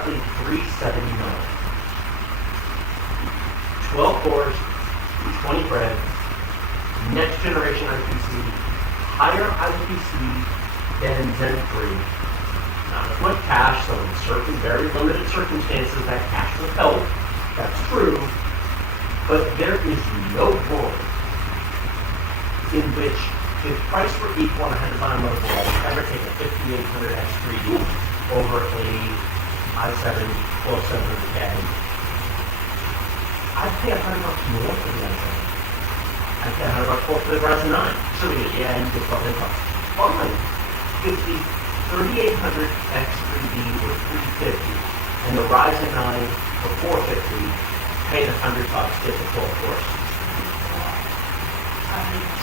roughly $379. 12 cores, 20 threads, next generation IPC, higher IPC than Zen 3. Not as much cache, so in certain very limited circumstances that cache will help. That's true. But there is no world in which if price were equal and I had to buy a motherboard, I would ever take a 5800X 3D over a i7 12700K. I'd pay $100 more for the i7. I'd pay $100 more for the Ryzen 9. So yeah, you get $12 bucks. Fine. 3800X 3D was $350, and the Ryzen 9 for $450. Paid $100 difficult, of course.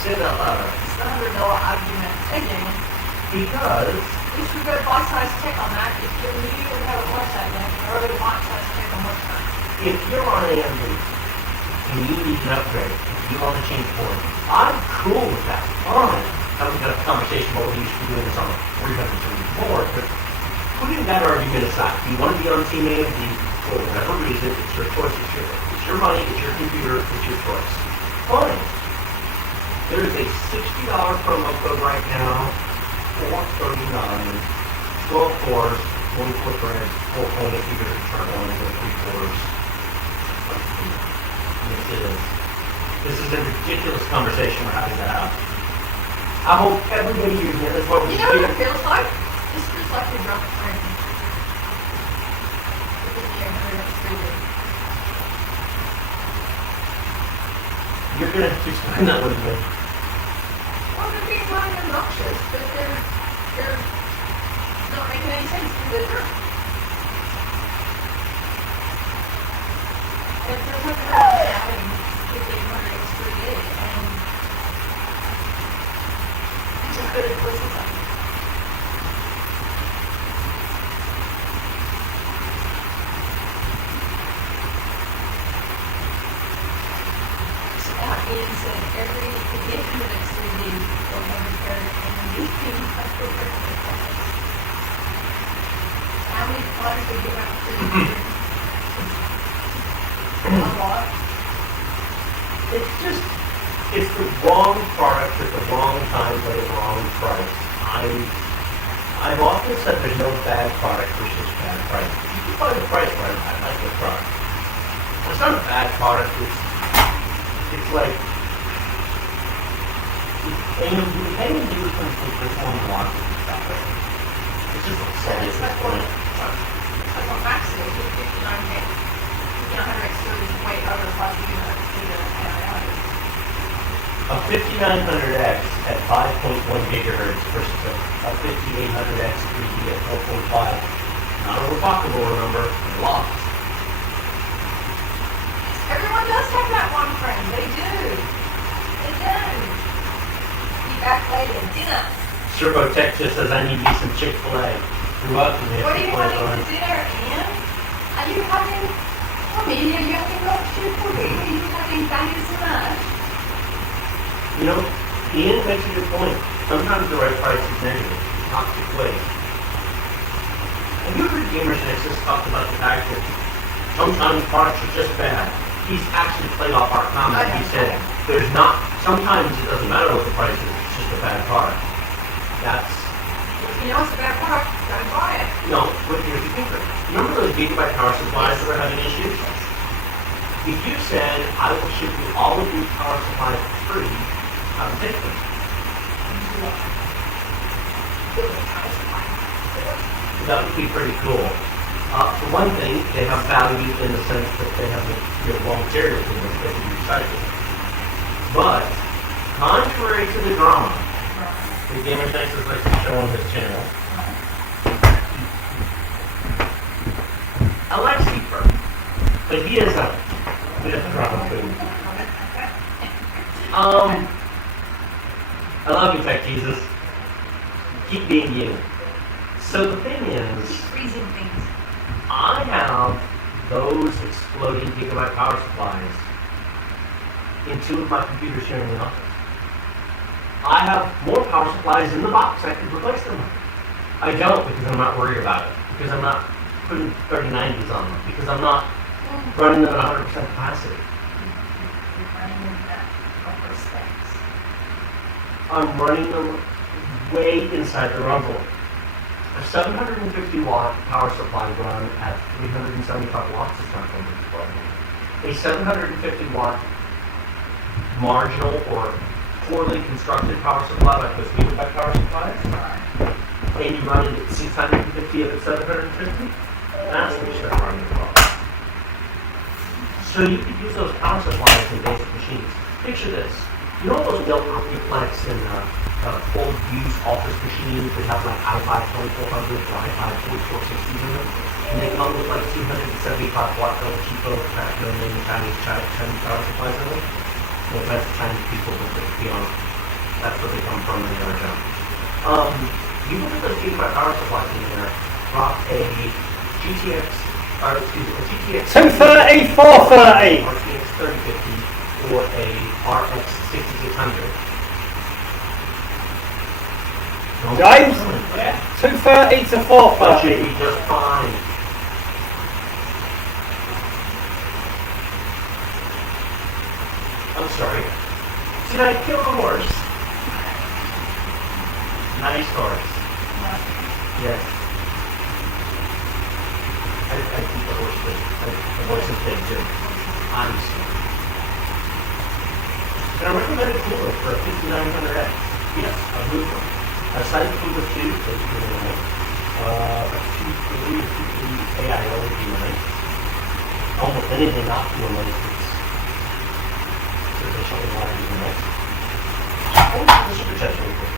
Say that louder. It's the $100 argument again. Because if you go bite-sized tech on that, if you immediately have a website link, or a bite-sized tech on website. If you're on AMD and you need an upgrade, if you want to change board, I'm cool with that. Fine. I haven't got a conversation about whether you should be doing this on a 330 board, but putting that argument aside, if you want to be on Team AMD, for whatever reason, it's your choice, it's your money, it's your computer, it's your choice. Fine. There is a $60 promo code right now, $439, 12 cores, 24 threads, 4.8 gigahertz kernel, and 3 cores. Yes, it is. This is a ridiculous conversation we're having to have. I hope everybody using it is what we're doing. You know what it feels like? This feels like you're drunk friend. You're going to have to explain that with me. Well, they're being kind of obnoxious, but they're not making any sense to the truth. If there's nothing wrong with having 5800 X3D, and it's as good as this is like. Ian said every 5800 X3D will have repaired AMD How many products did you have to do? A lot. It's the wrong product at the wrong time at the wrong price. I've often said there's no bad product versus bad price. If you can find the price right, I like the product. It's not a bad product. It's like AMD was going to take this one block and stuff. It's just a set at this point. That's what Max is. 59K. 5900 X3 is way over plus a 5900X at 5.1 gigahertz versus a 5800X 3D at 4.5. Not overclockable, remember, locked. Everyone does have that one friend. They do. They do. Be back later. Dinner. Servo Tech just says, I need me some Chick-fil-A. You're welcome. What are you having for dinner, Ian? Are you having... I mean, are you having roast chicken? Are you having bangers and mash? You know, Ian makes a good point. Sometimes the right price is negative. Toxic waste. Have you heard Gamers Nexus talk about the fact that sometimes products are just bad? He's actually played off our comment. He said, there's not, sometimes it doesn't matter what the price is, it's just a bad product. That's... If you know it's a bad product, you gotta buy it. No, but here's the kicker. Remember those gigabyte power supplies that were having issues? If you said, I will ship you all of these power supplies for free, I would take them. That would be pretty cool. For one thing, they have value in the sense that they have raw materials in them that can be recycled. But, contrary to the drama, the Gamer Nexus likes to show on his channel, I like Seafur, but he is a bit of drama food. I love you, Tech Jesus. Keep being you. So the thing is, freezing things. I have those exploding gigabyte power supplies in two of my computers here in the office. I have more power supplies in the box I could replace them with. I don't because I'm not worried about it. Because I'm not putting 3090s on them because I'm not running them at 100% capacity. You're running them at proper specs. I'm running them way inside their envelope. A 750 watt power supply run at 375 watts is not going to be broken. A 750 watt marginal or poorly constructed power supply like those gigabyte power supplies, and you run it at 650 of at 750, that's when you start running the problem. So you could use those power supplies in basic machines. Picture this. You know those Dell Optiplex and old used office machines that have like i5 2400 or i5 4460 in them? And they come with like 275 watt little cheapo Chinese power supplies in them? Well, that's the Chinese people that they, that's where they come from in the other job. You look at those gigabyte power supplies in there, drop a GTX, or excuse me, a GTX 230, 430. RTX 3050 or a RX 6600. James? 230 to That should 430. be just fine. I'm sorry. Did I kill the horse? Nice horse. Yes. I think the horse did. The horse is dead too. I'm sorry. Can I recommend a cooler for a 5900X? Yes, a blue one. A size cooler 2, so it's really nice. A 2.3 or 2.3 AIO would be nice. Almost anything not to a nice. Sufficiently large is nice. Oh, this is potentially good.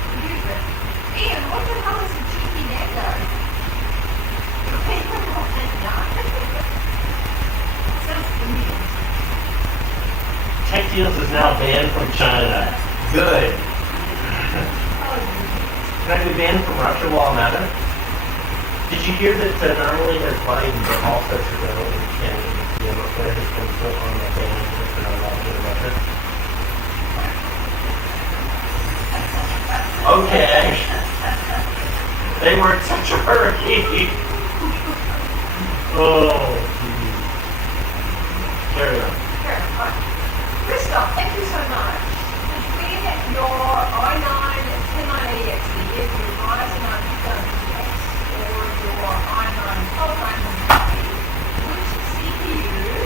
Ian, what the hell is a GP Nando? Sounds Indian. Tech Deals is now banned from China. Good. Can I be banned from Russia while I'm at it? Did you hear that not only has Biden, but also Trudeau and Canada, the Democrat, has been put on the ban since they're not allowed to go to Russia? Okay. They were in such a hurry. Oh, geez. Carry on. Crystal, thank you so much. Between your i9 1090 XT, your Ryzen 9 or your i9 12900, which CPU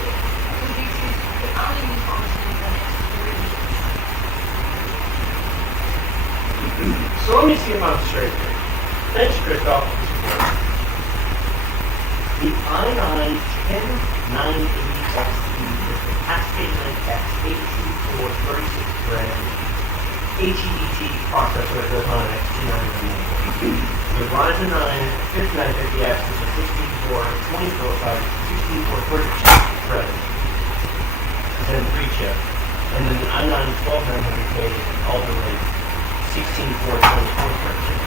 would you choose to only use functions in the next 3 years? So let me see if I'm straight here. Thanks, Christoph. The i9 10980 XT is the Cascade Link X824 36-thread HEDT processor that goes on an X299. The Ryzen 9 5950X is a 16-core, 24-core, 16-core 30-thread Zen 3 chip. And then the i9 12900K is alternate 16-core, 24-thread chip.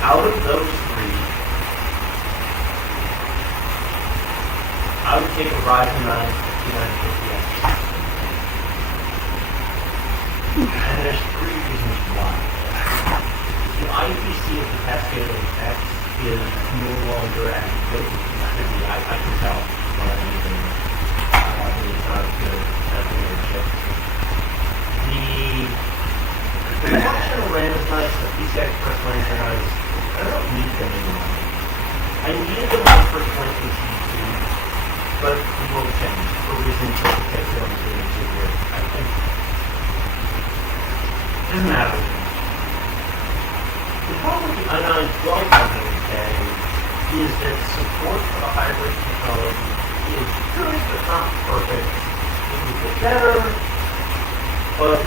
Out of those three, I would take a Ryzen 9 5950X. And there's three reasons why. The IPC of the Cascade Link X is no longer as good as I can tell when I'm using it. It's not as good as the other chip. The functional RAM is nice, the PCI Express lines are nice. I don't need them anymore. I needed them when I first went to CC, but the world changed for reasons that we can't go into here. I think it doesn't matter. The problem with the i9 1200K is that support for the hybrid technology is good but not perfect. It would get better, but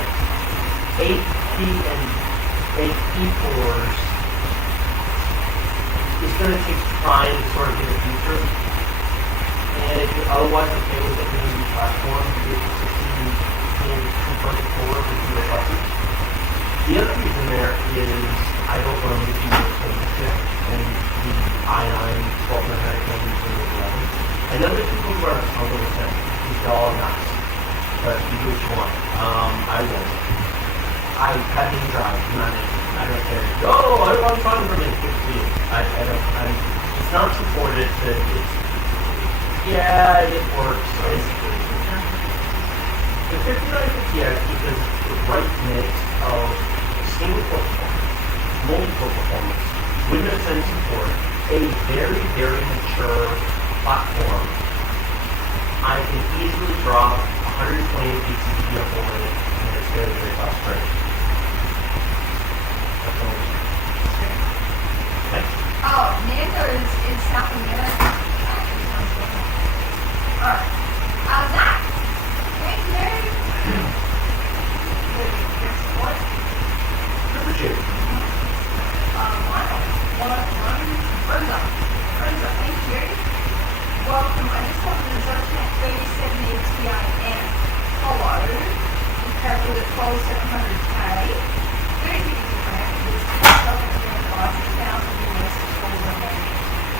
8P and 8P cores is going to take time to sort of get a future. And if you're otherwise okay with it being a platform, you're 16 in converted cores with your buses. The other reason there is I don't want to use the chip and the i9 1200 and 11. I know that people who are comfortable with them, these are all nice, but you do what you want. I won't. I haven't tried. I don't care. Oh, I'm fine for me. Good for you. I don't. not supported, then yeah, it works. The 5950X because it's the right mix of single core performance, multi-core performance, Windows 10 support, a very, very mature platform. I can easily drop 128 gigs of GeForce on it, and it's very, very fast frame. That's all. Okay. Oh, Nando's in South America. Alright. Zach. Thank you. Guess what? Number 2. Brenda. Thank you. Welcome. I just wanted to Zotac 3070 Ti Hello. Compared with a 12700K. 30 gigs of RAM. It's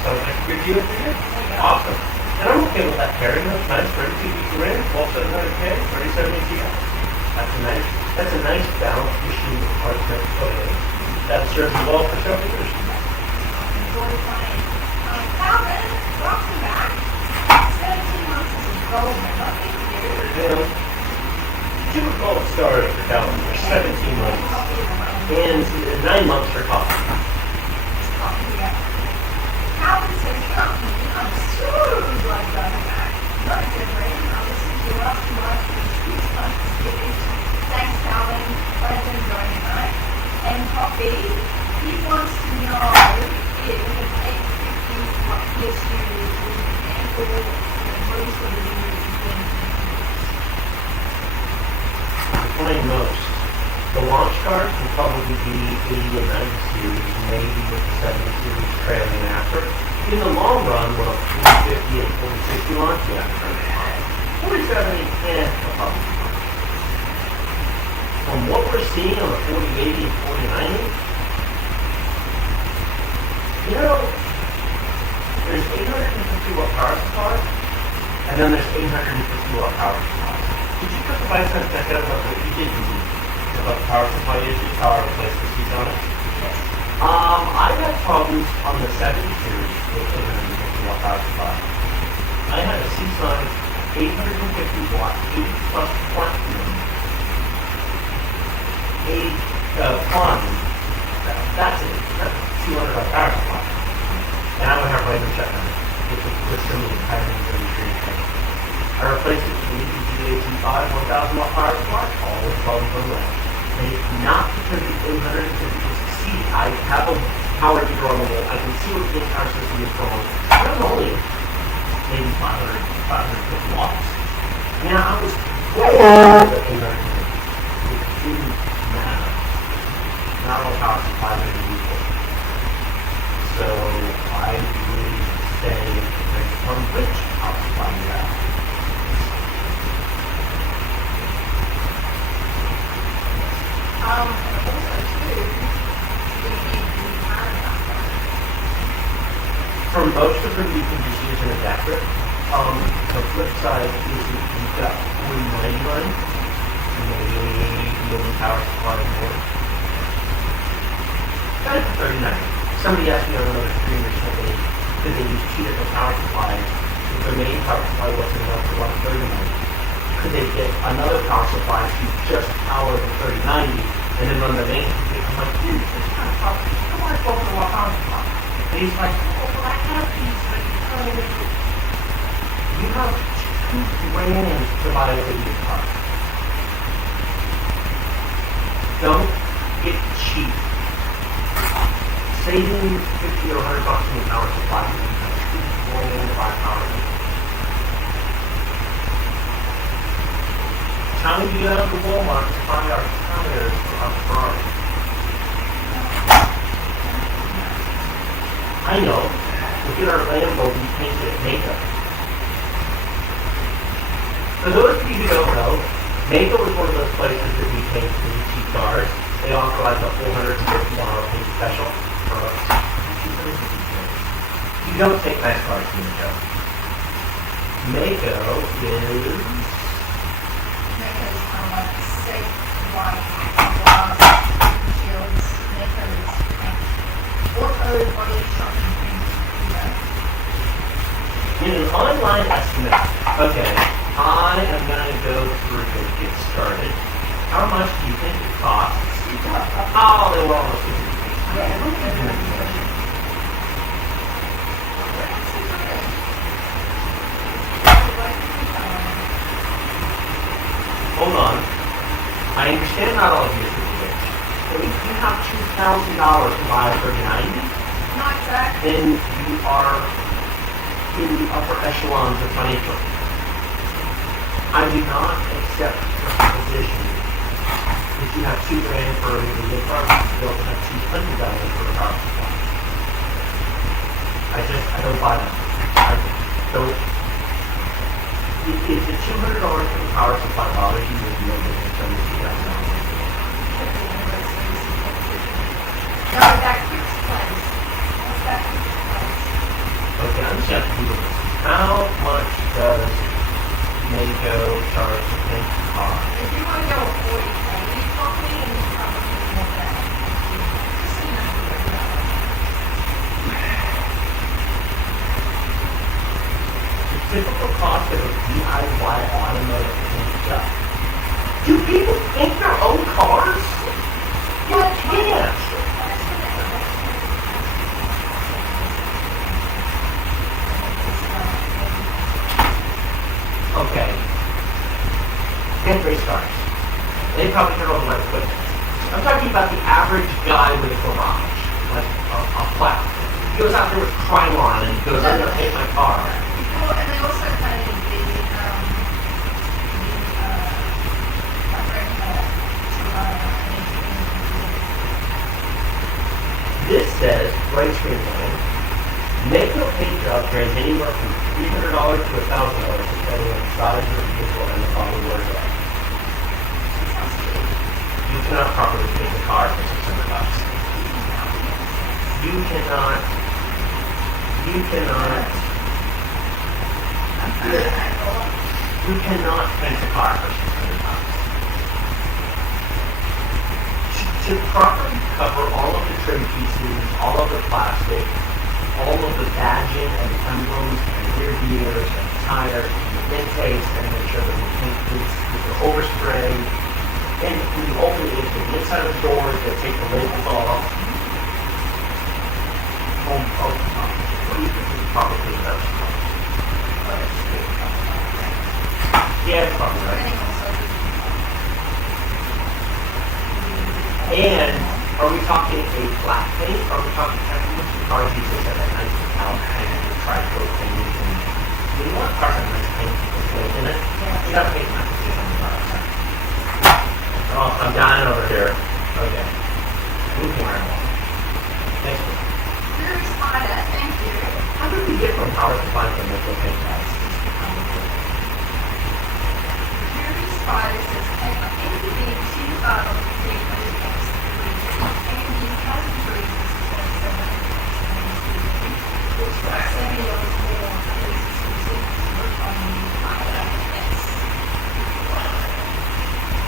Sounds like a good deal for you. Awesome. And I'm okay with that pairing. That's nice. 32 gigs of RAM, 12700K, 3070 Ti. That's a nice balanced machine with hard to okay. That serves you well for several years. Calvin, welcome back. 17 months is a gold member. Thank you. Two gold stars for calendar, 17 months. And 9 months for coffee. Calvin says, I'm so glad you're back. Not generating. I listened to you last night. Thanks, Calvin. Glad you're enjoying it, mate. And Poppy, he wants to know if an 850 what gives you ample most of the years Playing most. The launch card will probably be 80 and 90 series, maybe with the 70 series trailing after. In the long run, with a 4050 and 4060 launch, yeah, 4070, no problem. From what we're seeing on the 4080 and 4090, there's 850 watt power supply, and then there's 850 watt power supply. Did you put the Bison back out about what you did about the power supply issues, power replacement seats on it? Yes. I've had problems on the 70 series with 850 watt power supply. I had a Seaside 850 watt, 80 plus platinum, platinum. That's it. That's 200 watt power supply. And I would have Radeon shutdown with some of the patterns that we treated. I replaced it with the GA25 1000 watt power supply, all with problems on the way. And it's not because the 850 will succeed. I have a power meter on the wall. I can see what the entire system is going. But I'm only maybe 550 watts. Now I was way over the 850. It didn't matter. Not all power supplies are equal. So I would say it depends on which power supply you have. Also too, we need to be hard about that. For most of them, you can just use an adapter. The flip side is if you've got 4090 running, maybe the power supply more. Got it for 39. Somebody asked me on another stream recently, did they use 2 different power supplies? If their main power supply wasn't enough to run 39, could they get another power supply to just power the 3090 and then run the main? I'm like, dude, it's kind of tough. I want to 12 watt power supply. And he's like, oh, well, I have these, but you have $2,000 to buy a video card. Don't get cheap. Saving 50 or 100 bucks on the power supply is $2,000 to buy power. How many do you have to Walmart to buy our tires for our Ferrari? I know. Look at our Lambo, we painted it makeup. For those of you who don't know, Mako is one of those places that we paint really cheap cars. They offer like a $450 paint special for us. You don't take nice cars from Mako. Mako is... Mako's like safe, white, glass, shields, Mako's auto body shopping things, In an online estimate, okay, I am going to go through to get started. How much do you think it costs? Oh, they were almost 50. Hold on. I understand not all of you are rich, but if you have $2,000 to buy a 3090, Not exactly. then you are in the upper echelons of financial. I do not accept the proposition that you have $2,000 for a NVIDIA processor, you don't have $200 for a power supply. I don't buy that. I don't. If the $200 for the power supply bothers you, you'll be able to spend the $2,000. No, that keeps place. That keeps place. Okay, I'm just going to do this. How much does Mako charge to paint the car? If you want to go 40K, you told me and you probably more than that. Just so you know. The typical cost of a DIY automotive paint job. Do people paint their own cars? You can't. Okay. Get race cars. They probably turn over my equipment. I'm talking about the average guy with a garage, like a plow. He goes out there with Krylon and he goes, I'm going to paint my car. Well, and they also paid This says, right screen line, Mako paint job range anywhere from $300 to $1,000 depending on the size of the vehicle and the body work. You cannot properly paint a car for $600. You cannot paint a car for $600. To properly cover all of the trim pieces, all of the plastic, all of the badging and the emblems and rear mirrors and the tires and the intakes and make sure that the paint is overspray. And when you open it, the inside of the doors, they take the labels off. What do you think is probably the best? Yeah, it's probably right. And are we talking a black paint? Or are we talking cars usually have that nice metallic paint and tri-coat paint? And you know what? Cars have nice paint in it. You gotta paint my position on the car. Oh, I'm dying over here. Okay. Moving right along. Next one. Very spotted, thank you. How did we get from power supply to Mako paint guys? Very spotted says, AMD 2300X. AMD has increases to 7 years more on the iOS.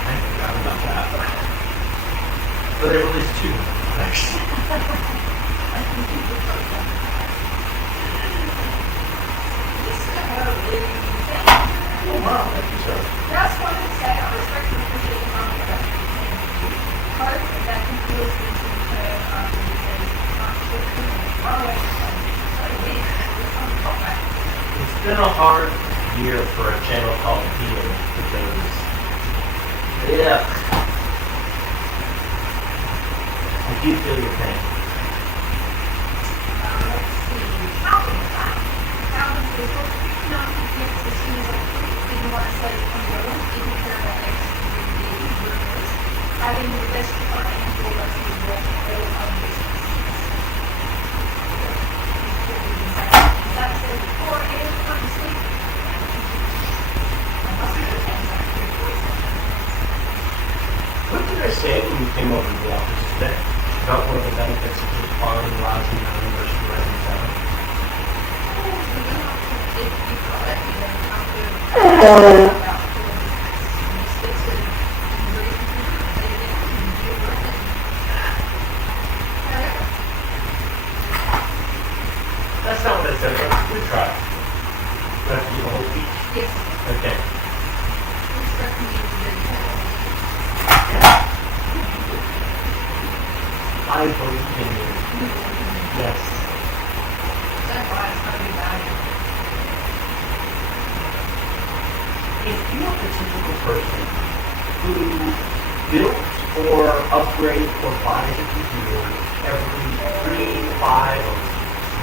I forgot about that. But they released two next. Oh wow, thank you, sir. Just wanted to say I respect and appreciate your comment. Hope that concludes the term after you say It's been a hard year for a channel called ToW because, yeah, I do feel your pain. let's see. Calvin says, well, you know, yes, as soon as I didn't want to say didn't care about X3D rumors. Having the best client will let you walk all on business. That said, 4 a.m. pretty sweet. I must have What did I say when you came over to the office today? About one of the benefits of just buying Ryzen 9 versus Ryzen 7? That's not what I said, but we tried. Yes. Okay. It's recommended to I believe in you. Yes. that's why it's going to be valuable. If you're the typical person who builds or upgrades or buys a computer every 3, 5, or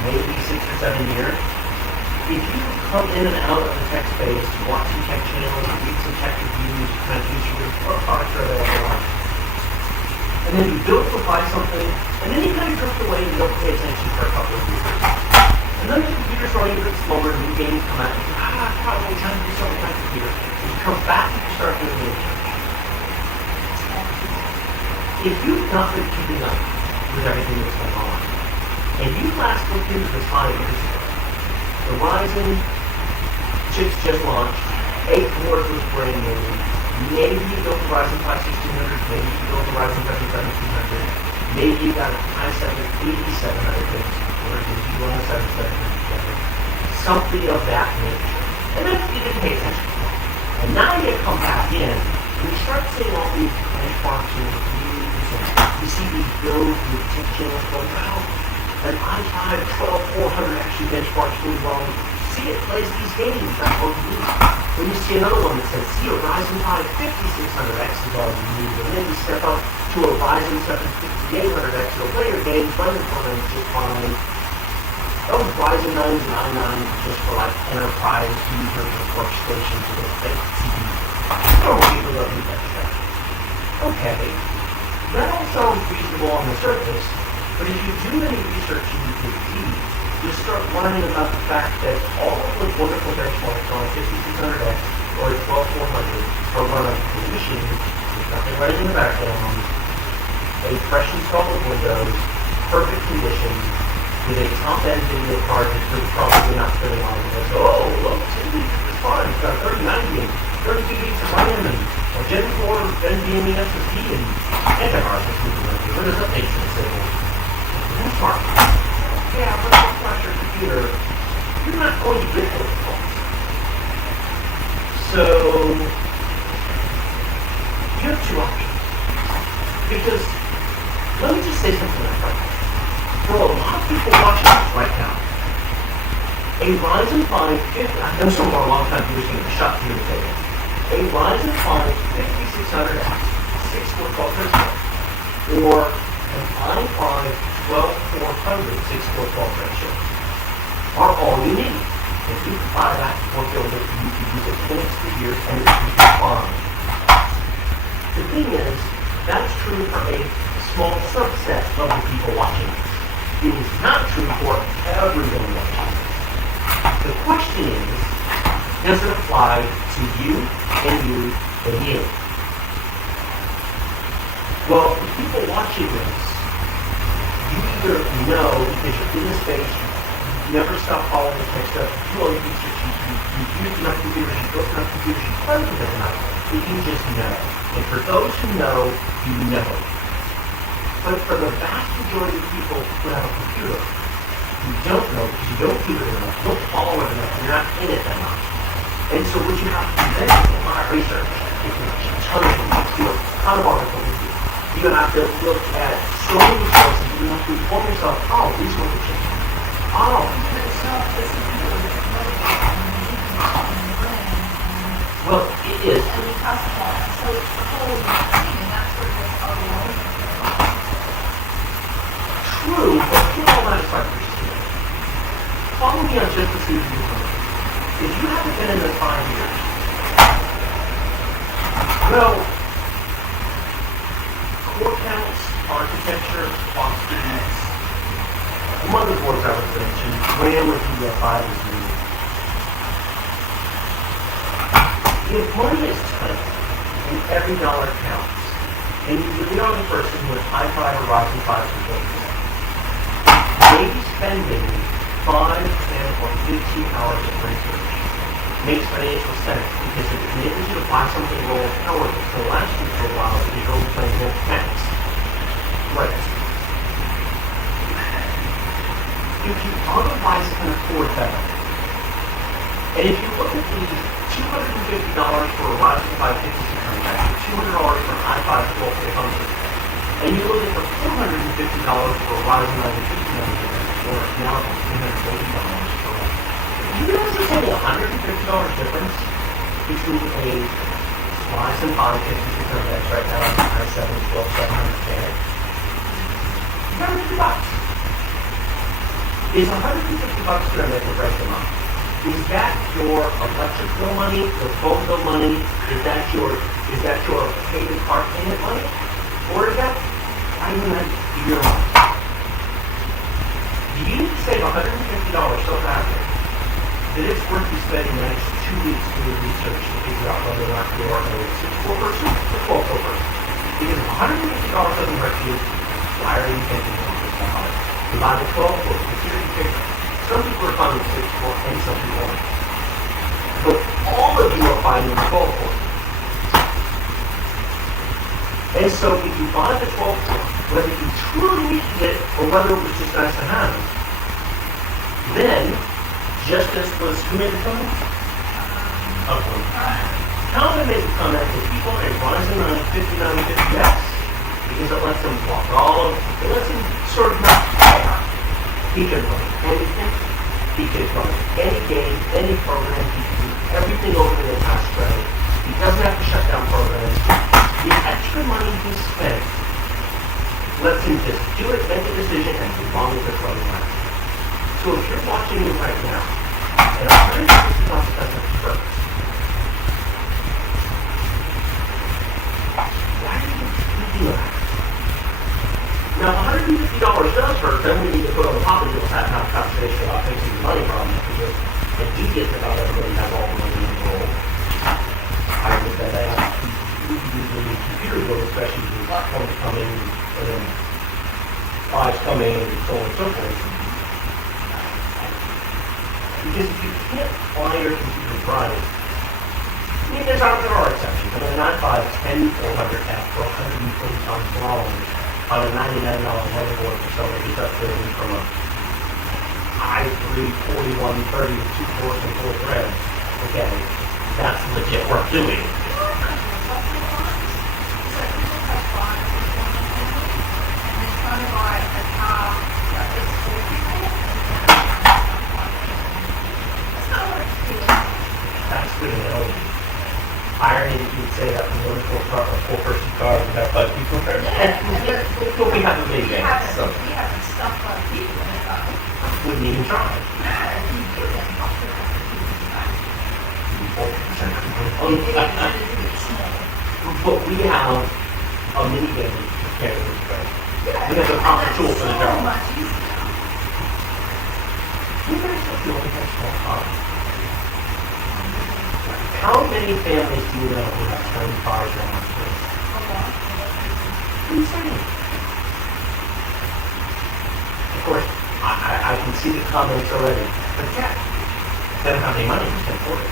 maybe 6 or 7 years, if you come in and out of the tech space, watch some tech channels, read some tech reviews, kind of do some products are available on, and then you build or buy something, and then you kind of drift away and you don't pay attention for a couple of years. And then the computer's running a bit slower, new games come out, and you go, probably time to do something on my computer. And you come back and you start doing the research. If you've not been keeping up with everything that's going on, and you last looked into this 5 years ago, the Ryzen chips just launched, 8 board was brand new, maybe you built the Ryzen 5 1600, maybe you built the Ryzen 7 7200, maybe you got an i7 8700, or did you run a 7700, something of that nature. And then you didn't pay attention to it. And now you come back in, and you start seeing all these benchmarks and reviews, and you see these builds and tech channels going, wow, an i5 12400 actually benchmarks really well. See, it plays these games, that's what you need. Then you see another one that says, see, a Ryzen 5 5600X is all you need. And then you step up to a Ryzen 7 5800X, so play your games, run the programs just fine. Those Ryzen 9s and i9s just for like enterprise users or workstations with a big CPU. Normal people don't need that stuff. Okay, that all sounds reasonable on the surface, but if you do any research and you dig deep, you start learning about the fact that all of those wonderful benchmarks on a 5600X or a 12400 are run on a machine with nothing running in the background, a fresh installed Windows, perfect conditions, with a top-end video card that you're probably not spending on it. So, oh, look, it's fine. It's got 3090 and 32 gigs of RAM and a Gen 4 NVMe SSD and antivirus system. Windows updates and simple. That's smart. Yeah, but if it's not your computer, you're not going to get those results. So, you have two options. Because, let me just say something like that. For a lot of people watching this right now, a Ryzen 5 I know some of our long-time viewers are going to shut through the table. A Ryzen 5 5600X 6-core 12 ratio, or an i5 12400 6-core 12 ratio are all you need. If you can buy that or build it, you can use it for the next 3 years and it will be fine. The thing is, that's true for a small subset of the people watching this. It is not true for everyone watching this. The question is, does it apply to you and you and you? Well, the people watching this, you either know because you're in the space, you never stop following the tech stuff, you do all your research, you've used enough computers, you've built enough computers, you've played with it enough, that you just know. And for those who know, you know. But for the vast majority of people who have a computer, you don't know because you don't do it enough, you don't follow it enough, you're not in it enough. And so what you have to do then is a lot of research. You can watch a ton of things, do a ton of articles reviews. You're going to have to look at so many sources, you're going to have to inform yourself, oh, these were the changes. Oh. Well, it is. And you customize. So it's the whole thing, and that's where this all True, but get all that aside for just a minute. Follow me on just a few things. If you haven't been in the 5 years, well, core counts, architecture, clock speeds, motherboards I was mentioned, RAM with DDR5 is new. If money is tight and every dollar counts, and you're the only person with i5 or Ryzen 5 components, maybe spending 5, 10, or 15 hours of research makes financial sense because it enables you to buy something lower power that's going to last you for a while because you're only playing more tax. Right. If you otherwise can afford that, And if you look at the $250 for a Ryzen 5 5600X, the $200 for an i5 1200, and you look at the $450 for a Ryzen 9 5900, or now $380 for a, you realize there's only $150 difference between a Ryzen 5 5600X right now and an i7 12700K? $150. Is $150 going to make or break the month? Is that your electric bill money, your phone bill money? Is that your paid car payment money? Or is that your money? Do you need to save $150 so badly that it's worth you spending the next 2 weeks doing research to figure out whether or not you're a 6-4 person or 12-4 person? Because if $150 doesn't hurt you, why are you thinking about it? You buy the 12-4, consider you pick. Some people are finding 6-4 and some people aren't. But all of you are finding the 12-4. And so if you buy the 12-4, whether you truly needed it or whether it was just nice to have, then, just as was committed from Calvin made the comment that people are Ryzen 9 5950X because it lets them walk it lets them sort of not care. He can run anything, he can run any game, any program, he can do everything over the past tray. He doesn't have to shut down programs. The extra money he spent lets him just do it, make a decision, and move on with the program. So if you're watching me right now, and I'm pretty sure this is not the best first, why do you do that? Now, if $150 does hurt, then we need to put on the top of it that kind of conversation about fixing the money problem, because I do get that not everybody has all the money in the world. I get that the computer world, especially when platforms come in, and then files come in, and so on and so forth. Because if you can't buy your computer right, I mean, there are exceptions. I mean, an i5 10400F for $140 on a $99 motherboard for somebody who's upgrading from a i3 4130 with 2 cores and 4 threads. Okay, that's legit worth doing. That's good to know. Irony that you would say that when you're in a four-person car and have 5 people there. But we have a minivan, so We haven't stuffed on people in the car. wouldn't even try. But we have a minivan to carry with us. We have the proper tool for the job. You guys don't really have small cars. How many families do you know who have tiny cars around the place? Insane. Of course, I can see the comments already. But yeah, they don't have any money to spend for it.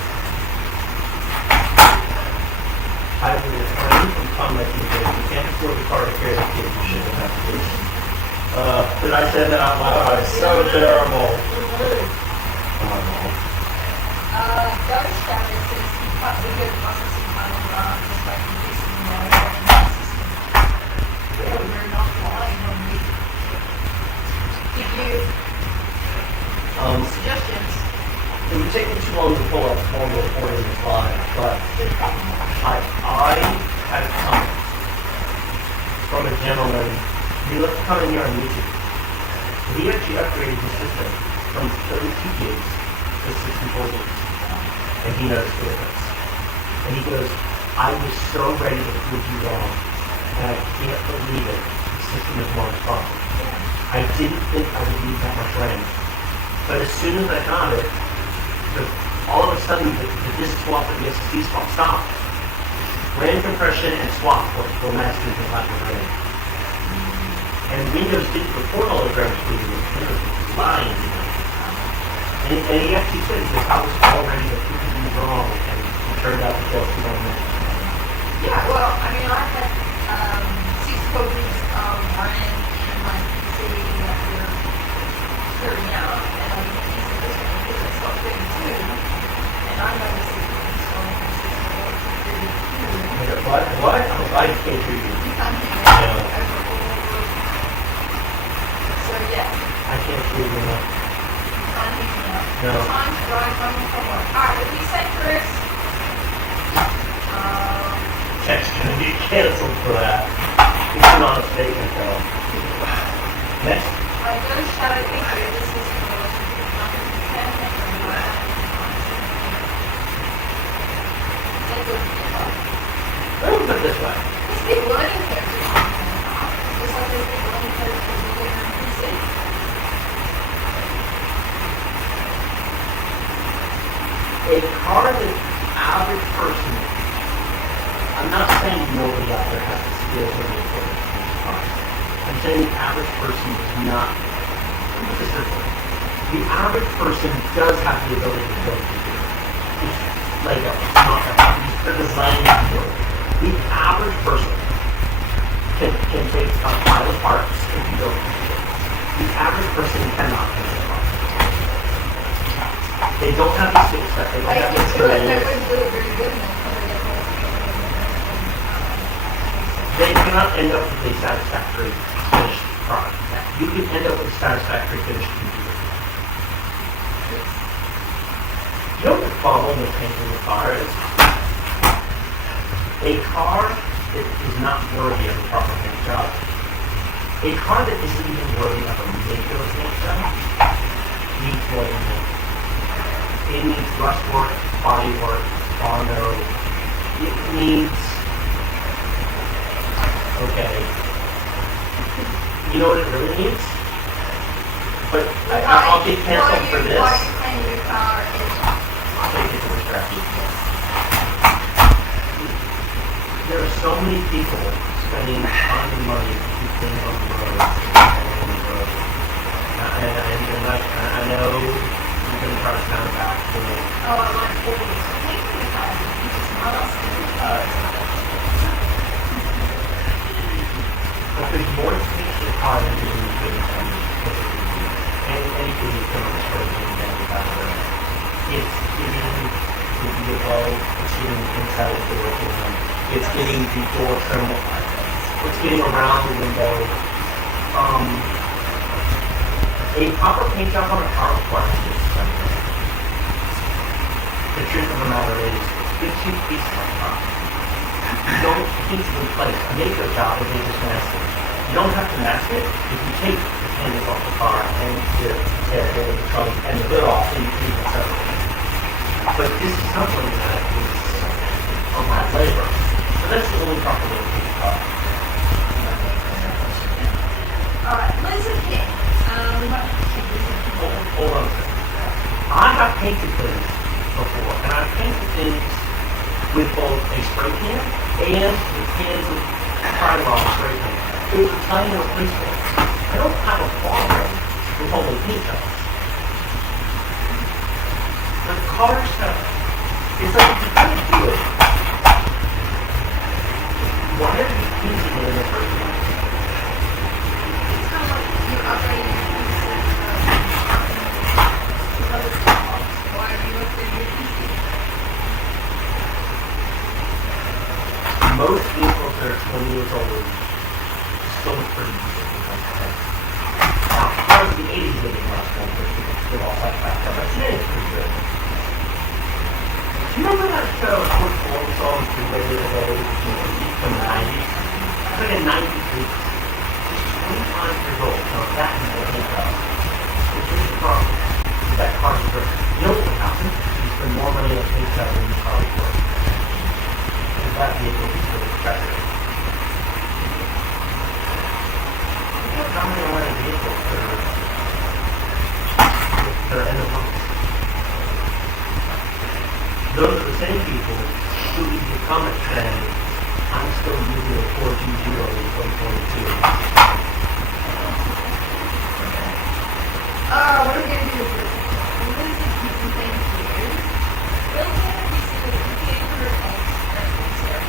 I would refrain from commenting that if you can't afford the car to carry the kids, you shouldn't have to do it. But I said that out loud. It's so terrible. Ghost Shadow says he cut the good processing time on just by reducing the operating system. So we're not relying on you. Give you suggestions. It would take me too long to pull up all the recording in the slide, but I had a comment from a gentleman. He looked coming here on YouTube. He actually upgraded his system from 32 gigs to 64 gigs. And he noticed the difference. And he goes, I was so ready to prove you wrong, and I can't believe it. The system is more responsive. I didn't think I would need that much RAM. But as soon as I got it, all of a sudden the disk swap and the SSD swap stopped. RAM compression and swap were mastered in lack of RAM. And Windows didn't report all the RAM to you. Windows was lying to you. And he actually said, I was already to prove you wrong, and it turned out to go through on that. Yeah, well, I mean, I had 6 copies of RAM in my PC that were clearing out, and I was using this one because it's not 32. can't hear you. You can't hear me. No. So yeah, I can't hear you now. you can't hear me now. No. Time to drive home from work. Alright, if you say Chris, Text gonna get canceled for that. It's not a statement though. Next. I don't shout at you, this is for Let me put it this way. There's big learning curve to just like there's big learning curve to learn on PC. A car that the average person, I'm not saying nobody out there has the skills or the ability to use cars. I'm saying the average person does not. Let me put this way. The average person does have the ability to build a computer. It's Lego, not that. They're designing to do it. The average person can take a pile of parts and build a computer. The average person cannot build a car. They don't have the skill set. They don't have the experience. They cannot end up with a satisfactory finished product. You can end up with a satisfactory finished computer. You know what the problem with painting a car is? A car that is not worthy of a proper paint job, a car that isn't even worthy of a regular paint job, needs more than that. It needs rust work, body work, bondo. It needs, okay, you know what it really needs? But I'll get canceled for this. Why you paint your car is I'll take it to the traffic. There are so many people spending tons of money to keep things on the road. I know you're going to try to sound back to me. I like always painting your car. It's just not us. But there's more to paint your car than you do good anything you can destroy it's getting the vehicle, it's getting inside the door jam, it's getting the door trim, it's getting around the window. A proper paint job on a car requires this. The truth of the matter is, it's 50 pieces on a car. You don't keep it in place. A makeup job is just masking. You don't have to mask it if you take the canvas off the car and the trunk and the hood off and you keep it separate. But this is something that is a lot of labor. So that's the only proper way to paint the car. Alright, Lizard King. Hold on a second. I have painted things before, and I've painted things with both a spray can and with cans of Trilon spray can. It was a tiny replacement. I don't have a problem with holding paint jobs. The car stuff, it's like if you're going to do it, why are you painting it in the first place? It's kind of like you're upgrading your PC. Why are you upgrading your PC? Most vehicles that are 20 years old still look pretty decent. Now, cars of the 80s living last one, they're all like that, but today it's pretty good. Do you remember that show, Sports World Song, the way the other day, from the 90s? It's like a 90s movie. It's 25 years old. Now, that is what it does. But here's the problem. That car is great. You know what would happen? You spend more money on paint job than the car would work. And that vehicle is really expensive. You know how many other vehicles that are in the month? Those are the same people who leave the comment saying, I'm still using a 420 in 2022. What are we going to do with this? We're going to do some things here. Built in a PC with a 5800X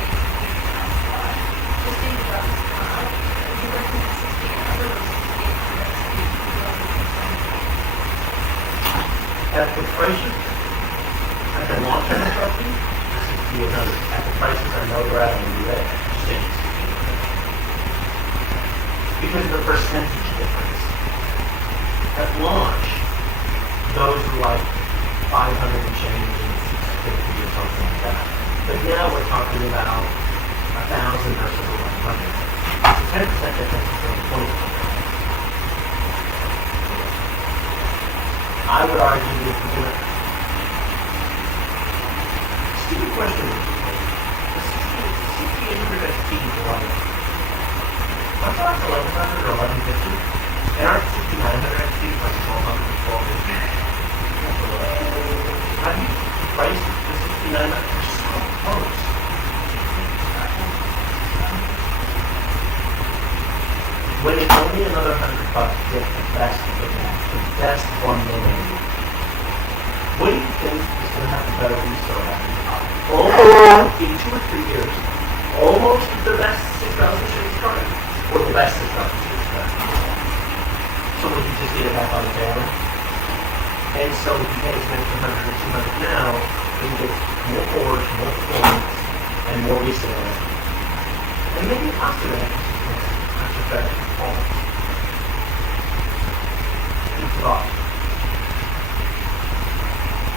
just think about this car. If you work with a 6800 or 6800, At the prices, at the long-term construction, 6,800. At the prices I know they're at in the US, 6. because of the percentage difference. At launch, those were like 500 and change and 650 or something like that. But now we're talking about 1,000 versus 1,100. It's a 10% difference between 2,100. I would argue that if you're stupid question. The 6800 XT is like, I thought it's 1100 or 1150. And our 6900 XT is like 1200 or 1250. How do you price the 6900? They're so close. When it's only another $100 to get the best of the best bundling. What do you think is going to have a better resale value? Almost in 2 or 3 years, almost the best 6,006 card, or the best 6,006 card. So when you just get it back on the banner, and so if you pay as many 100 or 200 now, you can get more cores, more performance, and more resale. And maybe a cost of it. That's a better performance. Good thought.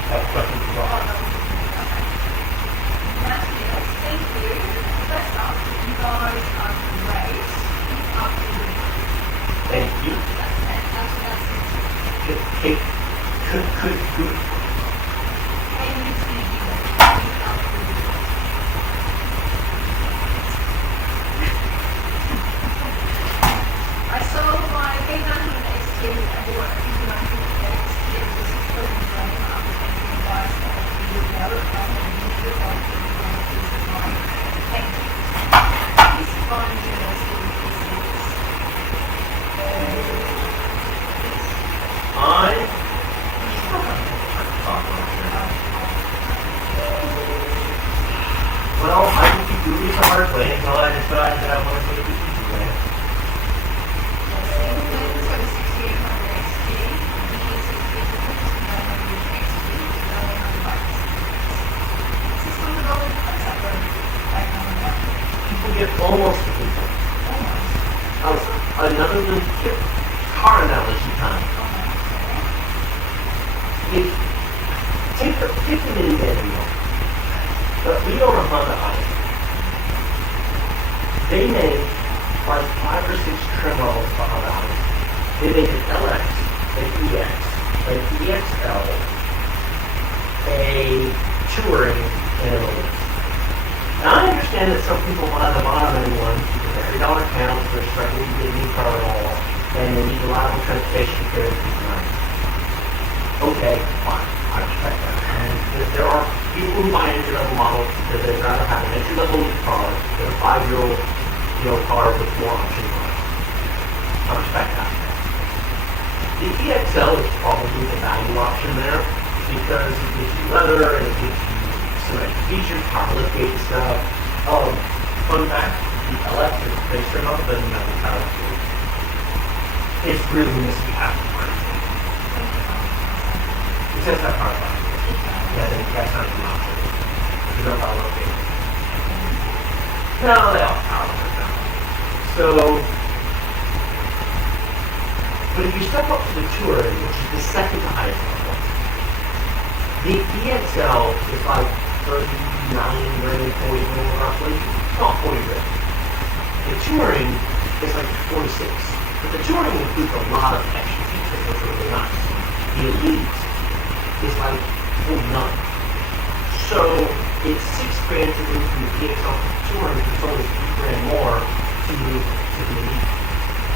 Have a question for Rob. Thank you. First off, you guys are great. Up to the Thank you. That's fantastic. Good. Can you see you up to the I sold my 800 XT at work. You know, XT was totally running up and you guys are really well. Thank you. Please find your most Well, I think you do it the hard way until I decide that I want to take it the easy way. People get almost another little car analogy time. Take the minivan wheel. But we own a Honda Iron. They make like 5 or 6 trim levels for Honda Iron. They make an LX, an EX, an EXL, a Touring, and an Elite. Now I understand that some people buy the bottom end ones because every dollar counts, they're struggling to get a new car at all, and they need reliable transportation to carry them through the night. Okay, fine, I respect that. And there are people who buy entry-level models because they'd rather have an entry-level car than a 5-year-old, car with more options on it. I respect that. The EXL is probably the value option there because it gives you leather and it gives you some extra features, power liftgate and stuff. Fun fact, the LX is based on other than the power liftgate. It's really missing half the part. It says that power liftgate. Yeah, that's not an option. There's no power liftgate. No, they all power liftgate. So, but if you step up to the Touring, which is the second to highest level, the EXL is like 39 grand, 40 grand roughly. It's not 40 grand. The Touring is like 46. But the Touring includes a lot of extra features which are really nice. The Elite is like 49. So it's 6 grand to move from the EXL to the Touring, it's only 3 grand more to move to the Elite.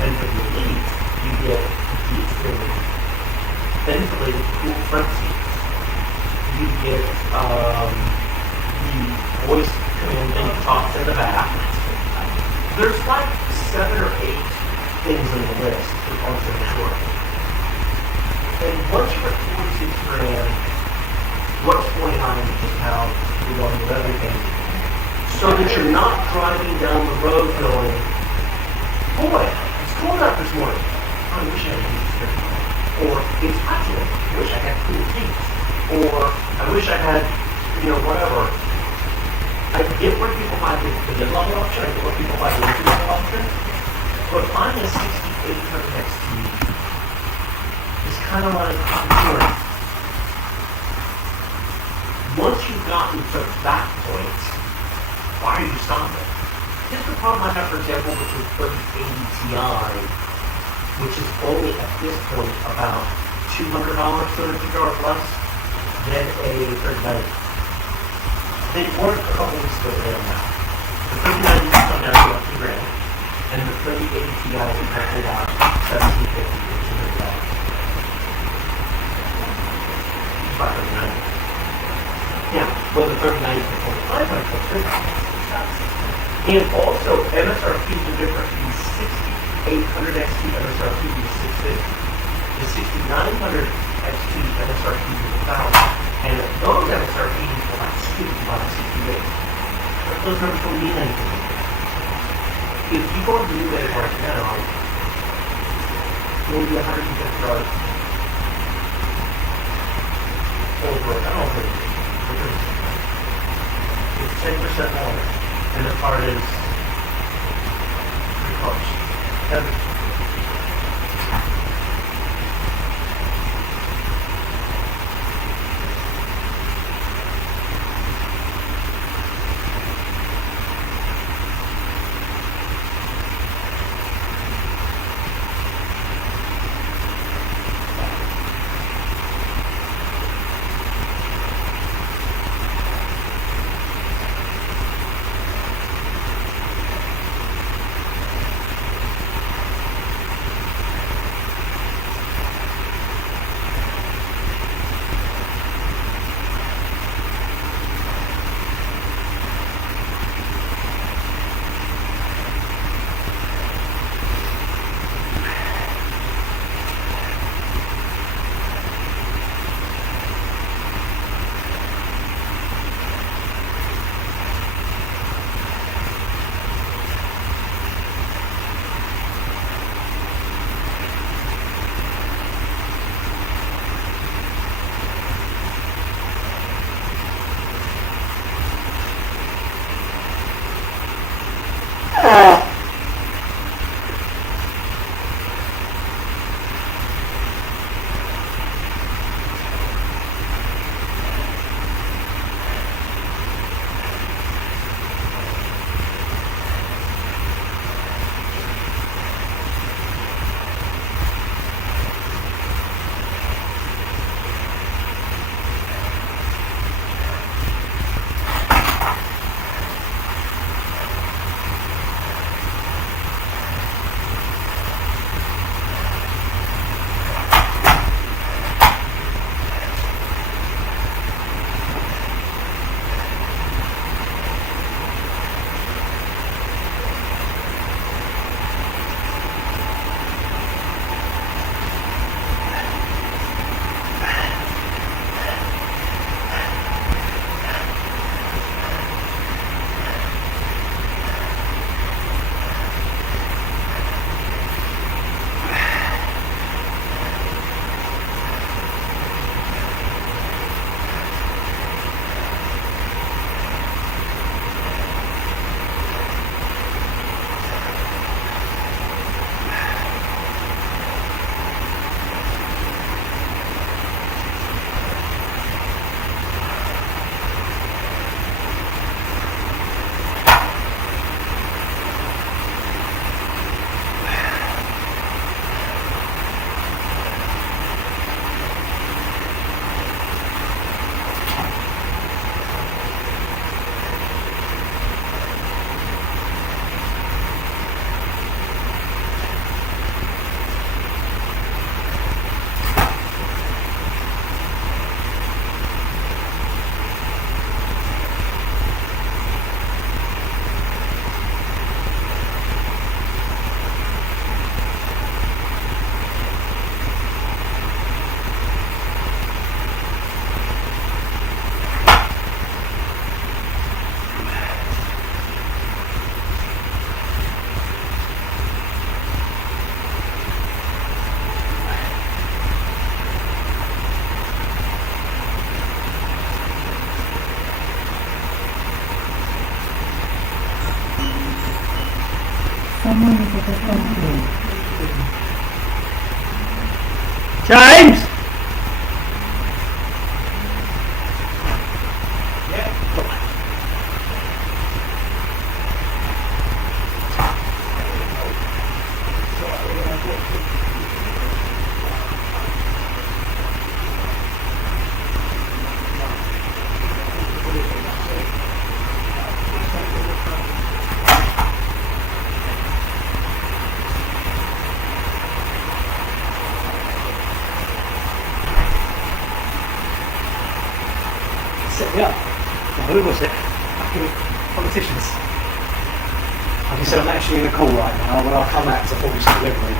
And for the Elite, you get the experience, ventilated cool front seats. You get the voice commanding tops in the back. There's like 7 or 8 things on the list that aren't so short. And once you're at 46 grand, what's going on is how you're going with everything. So that you're not driving down the road going, boy, it's cold out this morning. I wish I had heat here. Or it's hot today. I wish I had cool seats. Or I wish I had, whatever. I get where people buy the mid-level option. I get where people buy the entry-level option. But finding a 6800 XT is kind of like opportunity. Once you've gotten to that point, why are you stopping? Here's the problem I have, for example, with the 3080 Ti, which is only at this point about $200, $250 less than a 3090. They weren't a couple weeks ago, they are now. The 3090 is coming down to about $2,000, and the 3080 Ti is actually about $1,750 to $200. $590. Now, well, the 3090 is only $500. And also, MSRPs are different. The 6800 XT MSRP is $650. The 6900 XT MSRP is $1,000. And those MSRPs are like $65, $68. But those numbers don't mean anything. If you go to the new wave right now, maybe $150 over, I don't know, it's 10% more, and the part is pretty close. James! Set me up. Who was it? Politicians. Like I said, I'm actually in a call right now. When I come out, it's a full delivery.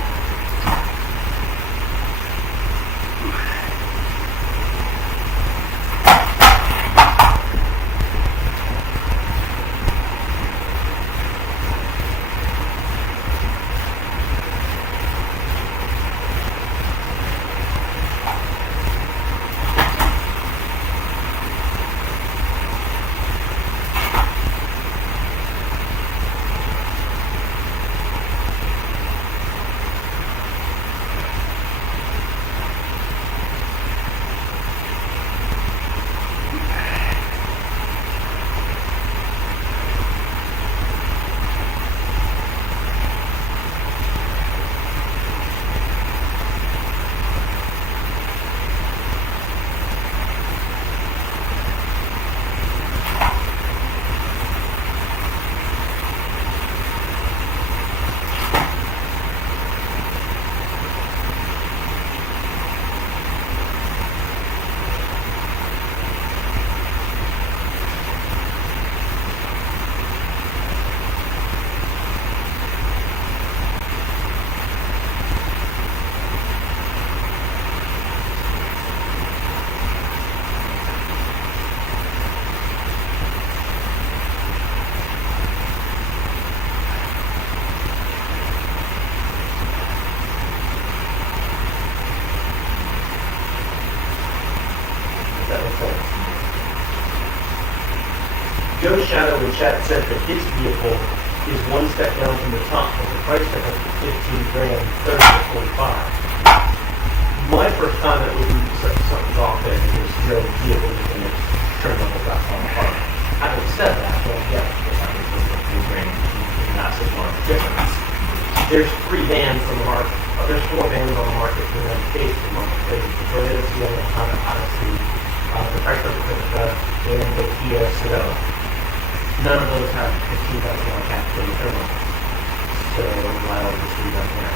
Joe's Shadow in chat said that his vehicle is one step down from the top, but the price tag is 15 grand, 30 to 45. My first comment would be something's off there because Joe's vehicle is going to turn the whole platform apart. Having said that, well, yeah, I think it's 15 grand, massive market difference. There's 3 vans on the market. There's 4 vans on the market in the United States at the moment. There's the Toyota Sienna, Honda Odyssey, the Chrysler Pacifica, and the Kia Sedona. None of those have 15,000 capital in their market. So why all this be done there?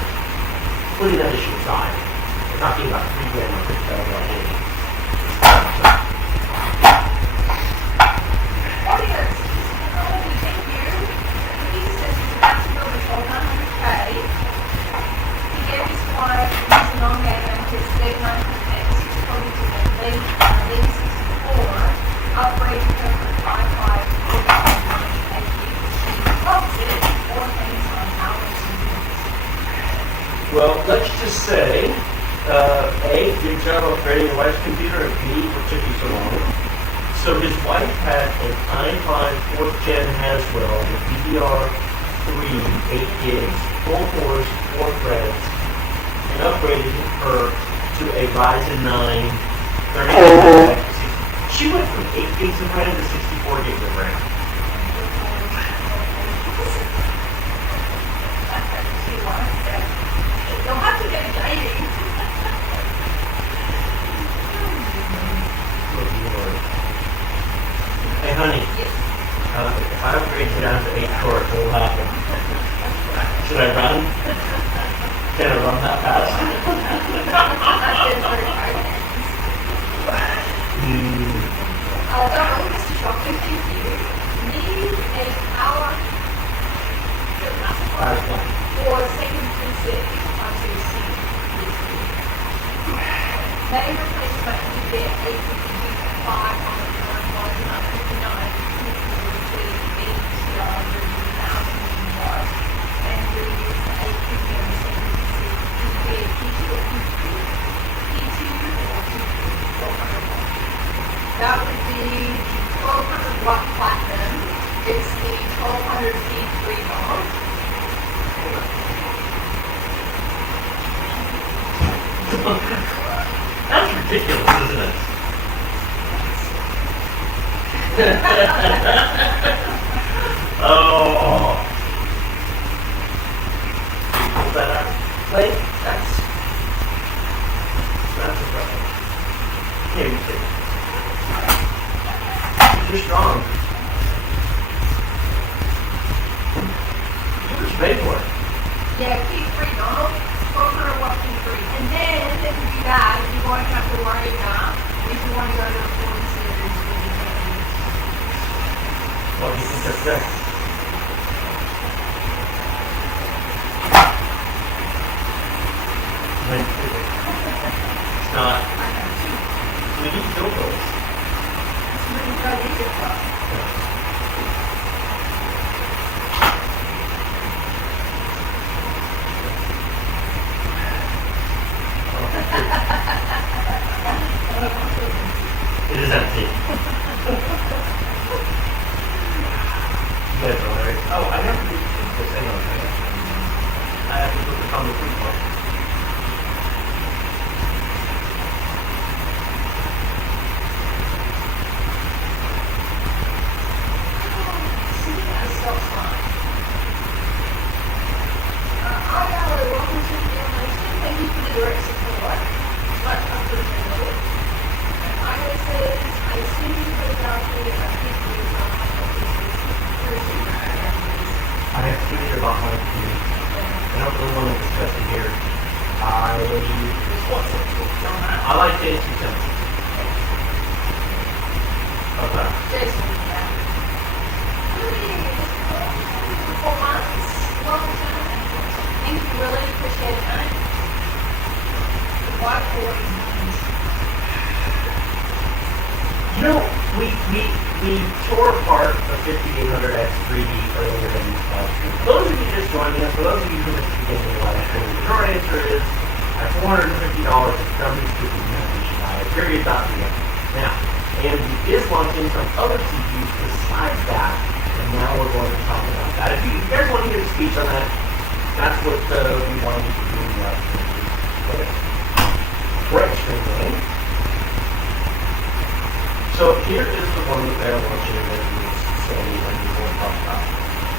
Putting that issue aside, we're talking about 3 grand or 50,000 Audience, thank you. He says he's about to build a 1200K. He gave his wife his non-game and his big 900X. He's probably to the Lean 64, upgrading her from 5.5 to 5.8. She loves it. All things on how it's used. Well, let's just say, A, good job upgrading your wife's computer, and B, what took you so long? So his wife had an i5 4th Gen Haswell with DDR3, 8 gigs, 4 cores, 4 threads, and upgraded her to a Ryzen 9 30. She went from 8 gigs of RAM to 64 gigs of RAM. You'll have to get a dating. Hey, honey, if I upgrade you down to 8 cores, what will happen? Should I run? Can I run that fast? Don't Mr. Chocolate, thank you. Need a power or second preset onto the seat. May replace my NVIDIA 850 on the current one, not 59, with 8,000 watts, and reuse the 850 on the second preset to be Oh. Pull that out. Wait, that's impressive. Can't even see. You're strong. You what you paid for it. Yeah, P3, Donald. Over what P3. And then, if you do that, you're going to have to worry about if you want to go to the 40 series. What do you think that's next? It's not. We need to build those. It's really good. These are tough. It is empty. You guys are alright. Oh, I have to do this. Hang on. I have to put this on the food board. Thank you for the direct support. But up to the middle. And I always say, I assume you put it out there, I think it is on my I have two here about my computer. I don't really want to discuss it here. I like the AC temperature. Okay. Jason, yeah. Really, just 4 months. Welcome to the Thank you, really appreciate it. Why 40? You know, we tore apart a 5800X 3D earlier in this live stream. For those of you just joining us, for those of you who missed the beginning of the live stream, the short answer is at $450, it's somebody's stupid you should buy it. Period. Now, AMD is launching some other CPUs besides that, and now we're going to talk about that. If you guys want to hear the speech on that, that's what we wanted to do in the live stream. Okay. Great streaming. So here is the one that they're launching that you say when you want to talk about.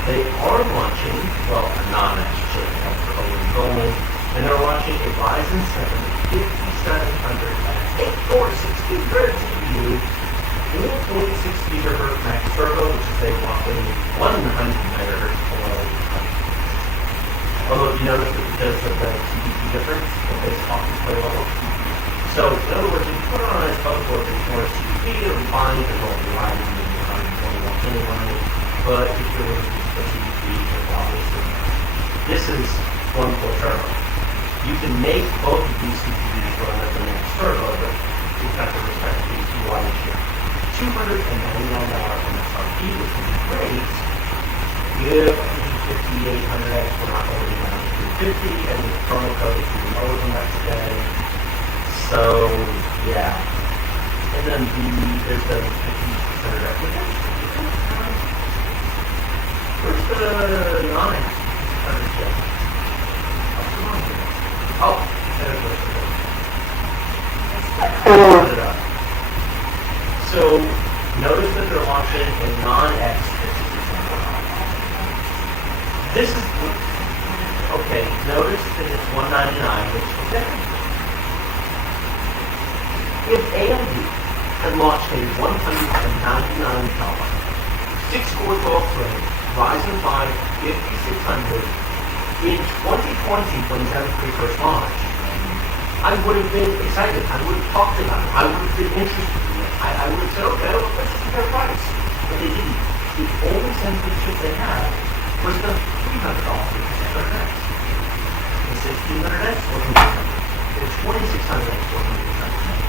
They are launching, well, a non-actually for Owen Goldman, and they're launching a Ryzen 7 5700X 8 core 16 thread CPU, 4.6 GHz max turbo, which is a whopping 100 MHz below. Although you notice that because of the TDP difference, the base off display level. So in other words, if you put it on a motherboard that's more CDP, it'll be fine, it won't be Ryzen, maybe 120 watts anyway. But if you're looking for CDP, it's obviously this is 1 core turbo. You can make both of these CPUs run at the next turbo, but you have to respect the wattage here. $299 MSRP, which would be great if the 5800X were not already down to 350, and the promo code is even lower than that today. So, yeah. And then there's the 5600X. Where's the 900X? Oh, there it goes. So, notice that they're launching a non-X 5600. This is, okay, notice that it's $199, which is okay. If AMD had launched a $199 6-core 12-thread Ryzen 5 5600 in 2020 when Zen 3 first launched, I would have been excited. I would have talked about it. I would have been interested in it. I would have said, okay, well, this is a fair price. But they didn't. The only Zen 3 chip they had was the $300 5600X. The 1600X wasn't $300. The 2600X wasn't $300.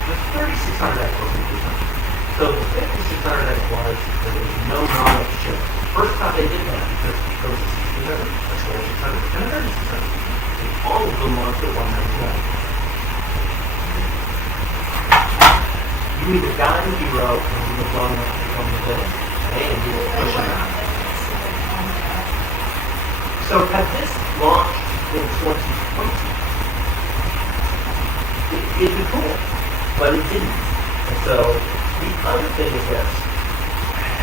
The 3600X wasn't $300. So the 5600X was, there was no knowledge chip. First time they did that because there was a 1600, a 2600, and a 3600. And all of them launched at $199. You either die in hero or you live long enough to become the villain. And you will push them out. So had this launched in 2020, it'd be cool, but it didn't. And so the other thing is this.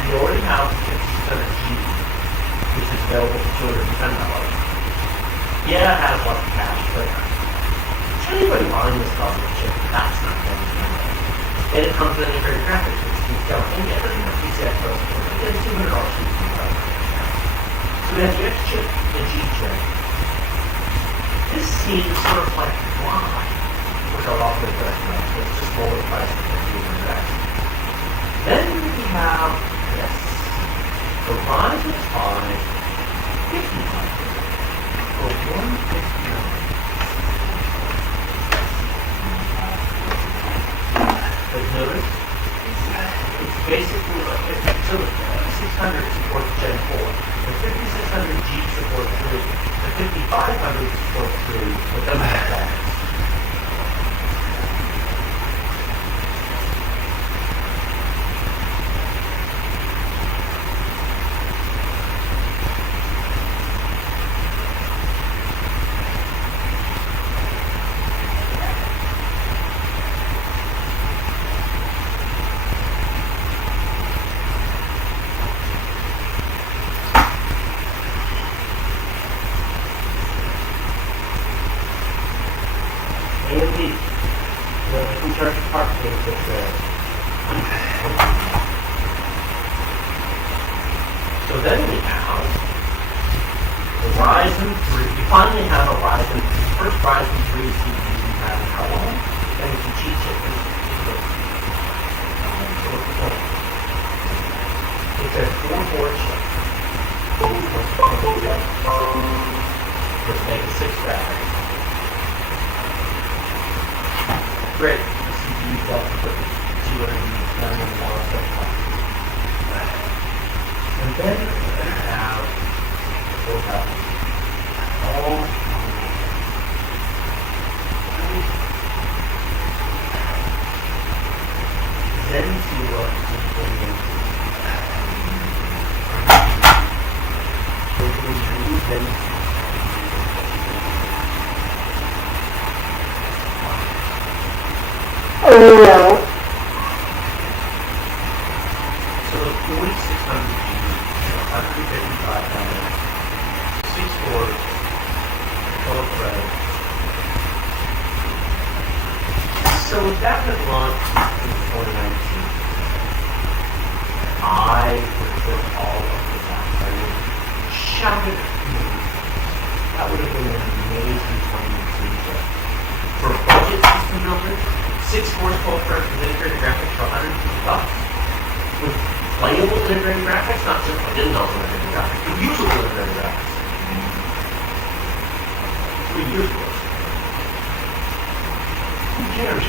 you already have the 5600G, which is available for $210. Yeah, it has lots of cash, but is anybody buying this cosmic chip? That's not going to be. And it comes with integrated graphics, which keeps going. And yeah, it doesn't have PCI Express support. It gets $200 cheaper than that. So we have the X chip, the G chip. This seems sort of like why, which I'll also address now. So it's just lower the price of the 200X. Then we have this. The Ryzen 5 5500 for $159. But notice, it's basically like 50. So the 600 supports Gen 4. The 5600G supports 3. The 5500 supports 3. But doesn't have that. AMD, we charge part case with So then we have the Ryzen 3. We finally have a Ryzen, first Ryzen 3 CPU we've had in how long? And it's a G chip. It's a 4-core chip. Let's make it 6 graphics. Great. The CPU's up to 291 And then we have all Zen 0 So the 4600G, 155 6 cores, 12 threads. So that was launched in 2019. I would put all of this out. I would shout it. That would have been an amazing 2019 trip. For budget system builders, 6 cores, 12 threads with integrated graphics for $150. With playable integrated graphics, not just vanilla integrated graphics, but usable integrated graphics. 3 years ago. Who cares?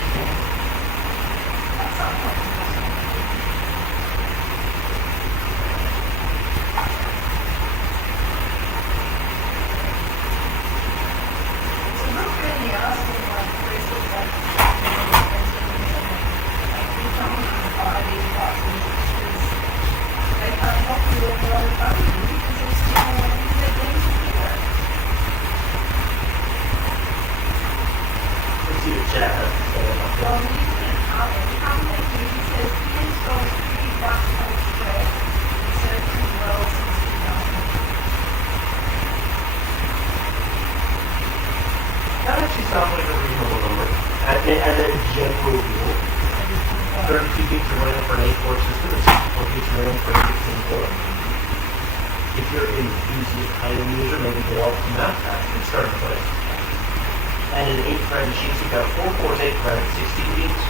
That actually sounds like a reasonable number. As a general rule, 32 gigs of RAM for an 8-core system and 64 gigs of RAM for a 16-core. If you're an enthusiast high-end user, maybe go up from that and start in place. And an 8-thread machine, so you've got 4 cores, 8 threads, 16 gigs.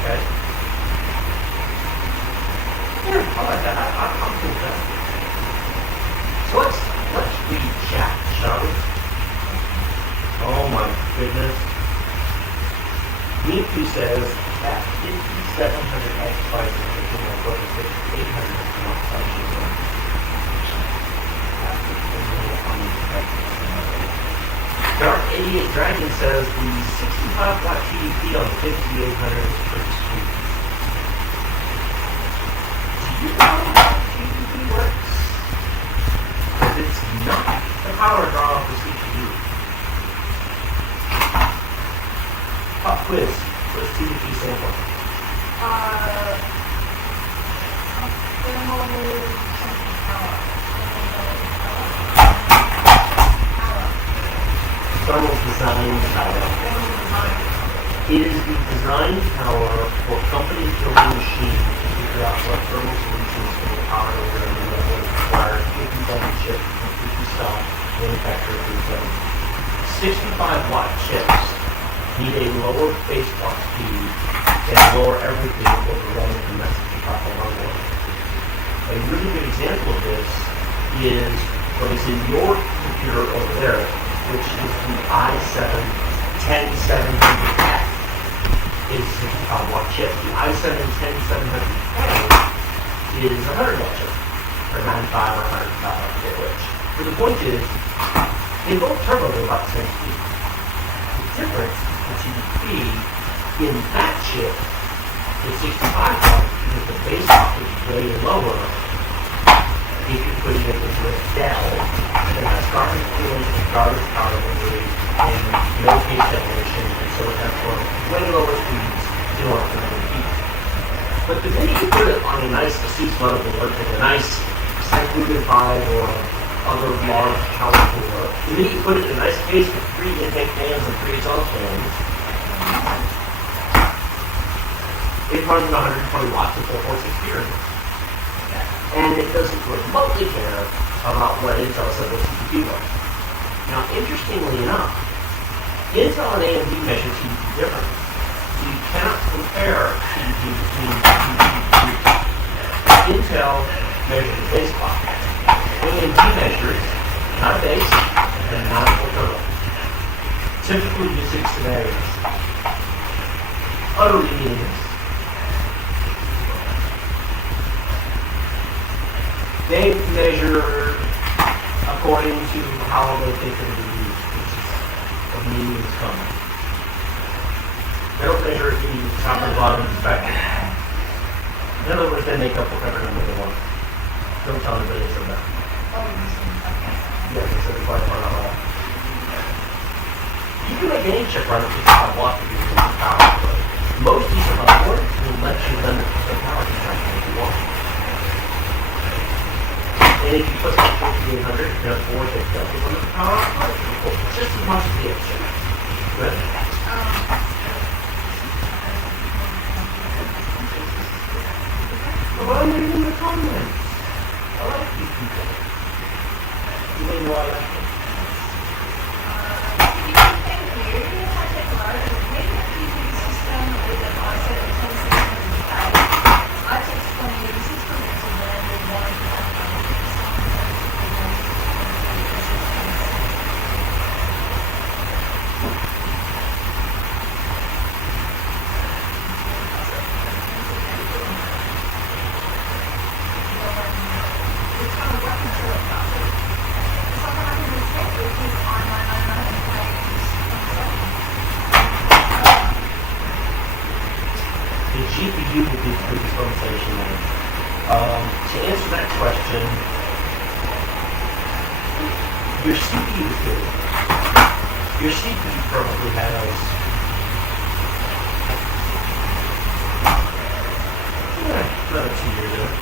Okay? Yeah, I like that. I'm cool with that. So let's read chat, shall we? Oh my goodness. Miku says that 5700X price is picking up what is 800 Dark 88 Dragon says the 65-watt TDP on the 5800 is pretty sweet. Do you know how TDP works? Because it's not the power draw of the CPU. Pop quiz. What's TDP sample? Thermal Thermal design power. It is the design power for companies building machines to figure out what thermal solutions can be powered over and will require 57 chips and 50 stock manufacturer through 65-watt chips need a lower base clock speed and lower everything over running the message proper hardware. A really good example of this is what is in your computer over there, which is the i7-10700F. Is a 65-watt chip. The i7-10700K is a 100-watt chip, or 95 or 105 bit which. So the point is, they both turbo at about the same speed. The difference between the speed in that chip is 65 watts because the base clock is way lower. If you put it into a Dell that has garbage cooling, garbage power delivery, and no case separation, and so it has way lower speeds in order for them to heat. But the minute you put it on a nice ASUS motherboard, like a nice Cyclogen 5 or other large power cooler, the minute you put it in a nice case with 3 intake fans and 3 exhaust fans, it runs 120 watts of 4.6 experience. And it doesn't remotely care about what Intel said the CPU was. Now, interestingly enough, Intel and AMD measure CPU differently. So you cannot compare CPU between GPUs. Intel measures the base clock. AMD measures not a base and not a full turbo. Typically, usage today is utterly meaningless. They measure according to how they think it will be used, which is of meaningless comment. They don't measure it in top and bottom perspective. In other words, they make up whatever number they want. Don't tell anybody they said that. Yes, they said the quite far not all. You can make any chip run at 55 watts if you use the power. Most decent motherboards will let you limit the power consumption if you want. And if you put that 4800, you have 4 chips that will limit the power output just as much as the other chip. Good? Well, I'm reading the comments. I like these people. You may know I like them. GPU will be the dispensation there. To answer that question, your CPU is good. Your CPU probably has another 2 years in it.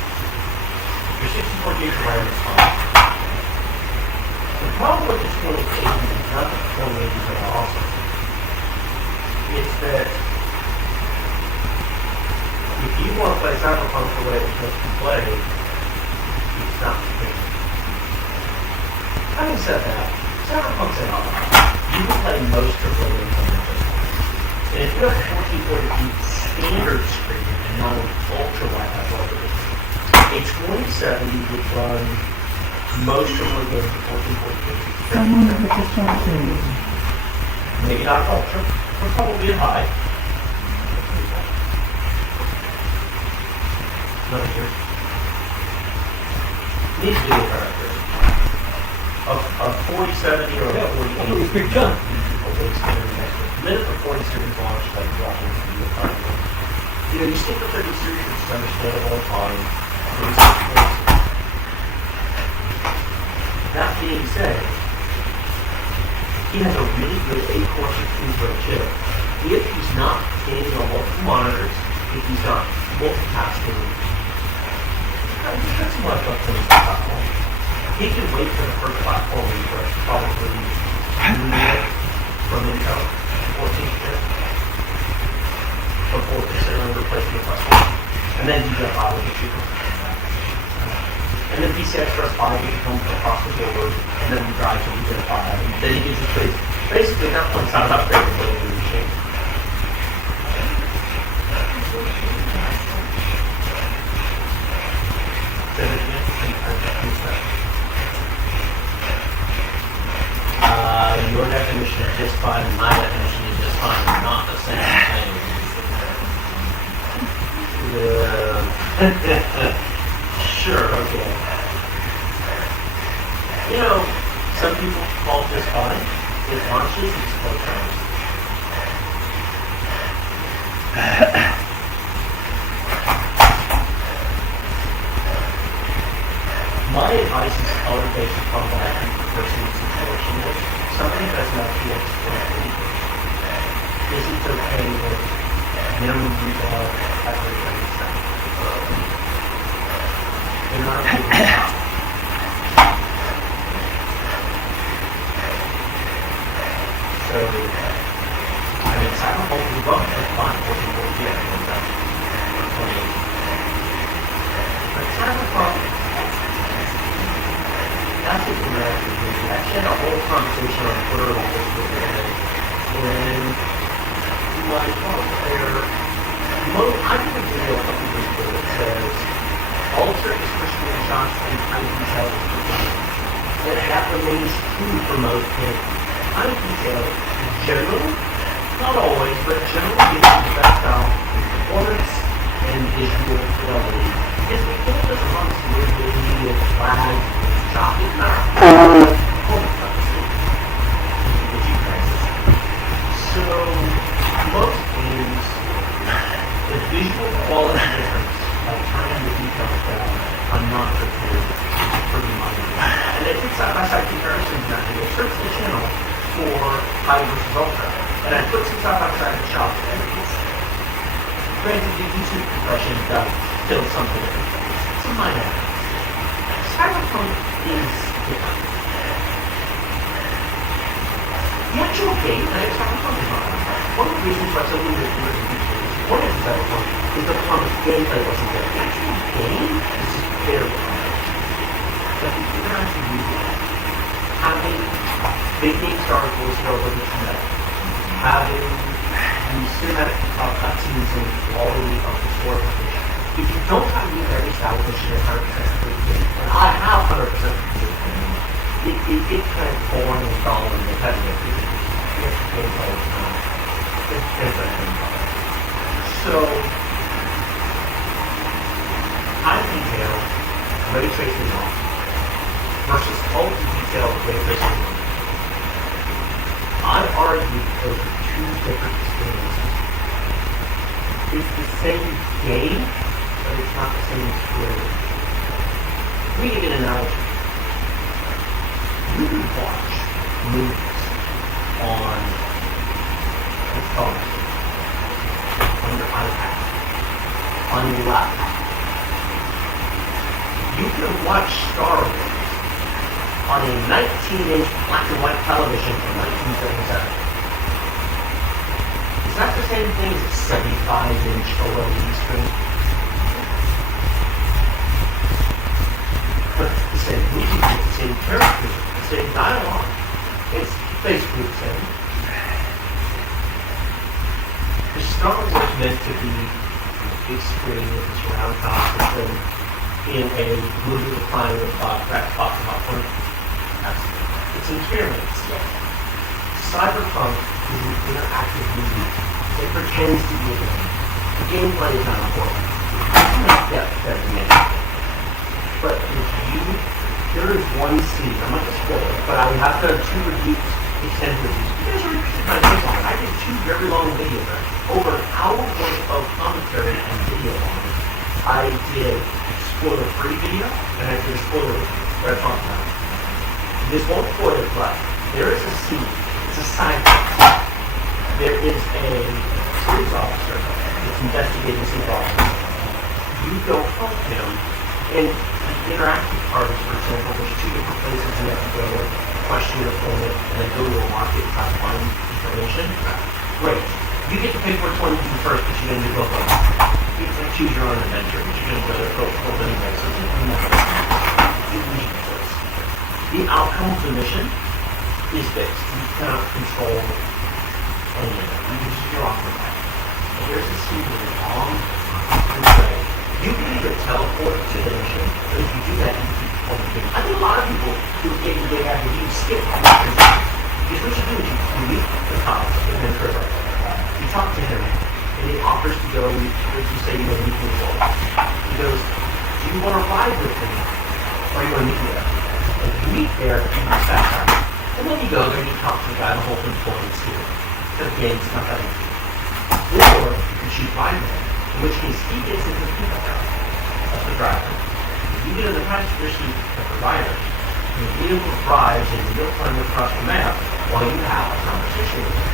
Your 64 gigs of RAM is fine. The problem with the 2080 is not that the 2080s are awesome. It's that if you want to play Cyberpunk the way it's supposed to play, it's not sufficient. Having said that, Cyberpunk's an option. You can play most of the games on your system. And if you have a 1440p standard screen and not an ultra-wide resolution, a 2070 would run most of the games at 1440p. Maybe not ultra, but probably high. Nothing here. Needs to be a character. A 4070 or a 4080. Big jump. Minute for 40 series launch like dropping to be a character. You know, you stick with 30 series, which is understandable and fine. That being said, he has a really good 8-core 16-core chip. If he's not gaming on multiple monitors, if he's not multitasking, Not too much up to this platform. He can wait for the first platform refresh, probably NVIDIA from Intel, 14th chip, before considering replacing the platform. And then DDR5 will get cheaper. And then PCI Express 5 will come across the board, and then the drive to DDR5. And then he gives you space. Basically, at that point, it's not an upgrade for the machine. Your definition of just fine and my definition of just fine are not the same thing. Sure, okay. You know, some people call it just fine. It launches these programs. My advice is always based upon what I think the person's situation is. Something that's not yet correctly. Is it okay with minimum retail everything? They're not okay with that. So, I mean, Cyberpunk is above the fine, 1440 yet. But Cyberpunk, that's what the American movie. I had a whole conversation on Twitter about this the other day. And my thoughts there, I did a video a couple weeks ago that says, Ultra is for screenshots and high detail is for gaming. And that remains true for most kids. High detail, generally, not always, but generally gives you the best balance in performance and visual fidelity. Because the game doesn't run smoothly, it's flags, it's choppy, it's not performance So, most games, the visual quality difference by turning the details down on non-prepared is pretty minor. And I did side-by-side comparisons in that video. Search the channel for high versus ultra. And I put some side-by-side in the shop. And it's, granted, the YouTube compression does still something different. It's a minor. Cyberpunk is different. The actual game, and it's Cyberpunk is not. One of the reasons why some of the what is Cyberpunk is the gameplay wasn't there. The actual game is just very good. But the interactive media, having big game star voice over the internet, having the cinematic cutscenes and quality of the story. If you don't have the very established and 100% complete game, and I have 100% complete game, it gets kind of boring and dull and repetitive because you have to gameplay all the time. It's different. So, high detail, ray tracing on, versus ultra detail, ray tracing on. I argue those are two different experiences. It's the same game, but it's not the same experience. Let me give you an analogy. You can watch movies on your phone, on your iPad, on your laptop. You can watch Star Wars on a 19-inch black and white television from 1977. Is that the same thing as a 75-inch OLED screen? But it's the same movie, it's the same characters, it's the same dialogue. It's basically the same. The Star Wars meant to be a big screen with a surround sound system in a movie recliner with cracked popcorn. It's an experience. Cyberpunk is an interactive movie. It pretends to be a game. The gameplay is not important. It's not depth better than anything. But if there is one scene, I'm not going to spoil it, but I have done 2 reviews, extended reviews. You guys already picked my take on it. I did 2 very long videos, over an hour worth of commentary and video on it. I did spoiler-free video, and I did a spoiler review, where I talked about it. This won't spoil it, but there is a scene, it's a side quest. There is a police officer that's investigating some problems. You go help him And the interactive cards, for example, there's two different places you have to go, question your opponent, and then go to a market and try to find information. Great. You get to pick which one to do first, but you're going to do both of them. You can choose your own adventure, but you're going to go both anyway, so it doesn't matter. The outcome of the mission is fixed. You cannot control any of it. You can just draw from that. And here's the secret along the way. You can either teleport to the mission, or if you do that, you keep playing the game. I think a lot of people who get the game after you skip that mission. Because what you do is you meet the cops in the river. You talk to him, and he offers to go, you say, you know, meet me for. He goes, do you want to ride with me, or you want to meet me there? And if you meet there, you can fast travel. And then you go there and you talk to the guy, the whole thing's going to steal. Because the game's not that easy. Or you can choose ride with him, in which case he gets into the people there. That's the driver. If you get in the passenger seat of the rider, and the vehicle drives and you don't climb across the map while you have a conversation with him.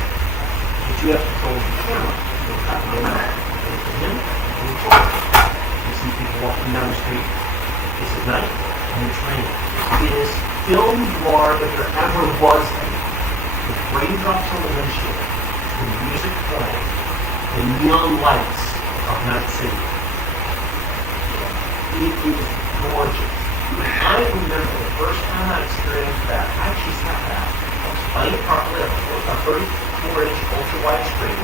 But you have to control the camera. You don't have to go out. You look at him, you move forward. You see people walking down the street. It's at night, and it's raining. It is film noir if there ever was any. With raindrops on the windshield, the music playing, the neon lights of Night City. It is gorgeous. I remember the first time I experienced that, I actually sat back. I was playing properly on a 34-inch ultra-wide screen.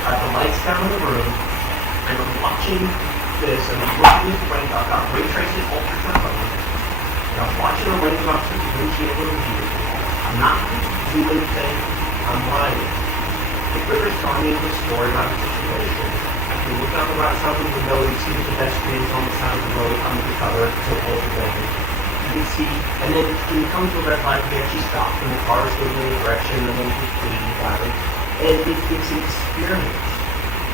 I had the lights down in the room, and I'm watching this, and I'm looking at the raindrop. I've got ray tracing ultra-tempo. And I'm watching the raindrops through the windshield of the vehicle. I'm not doing anything. I'm riding. The river's telling me the story about the situation. I can look out the right side of the window and see the pedestrians on the side of the road under the cover to hold the building. You can see, and then when you come to a red light, we actually stop, and the car is going in a direction, and then it's bleeding driving. And it's an experience.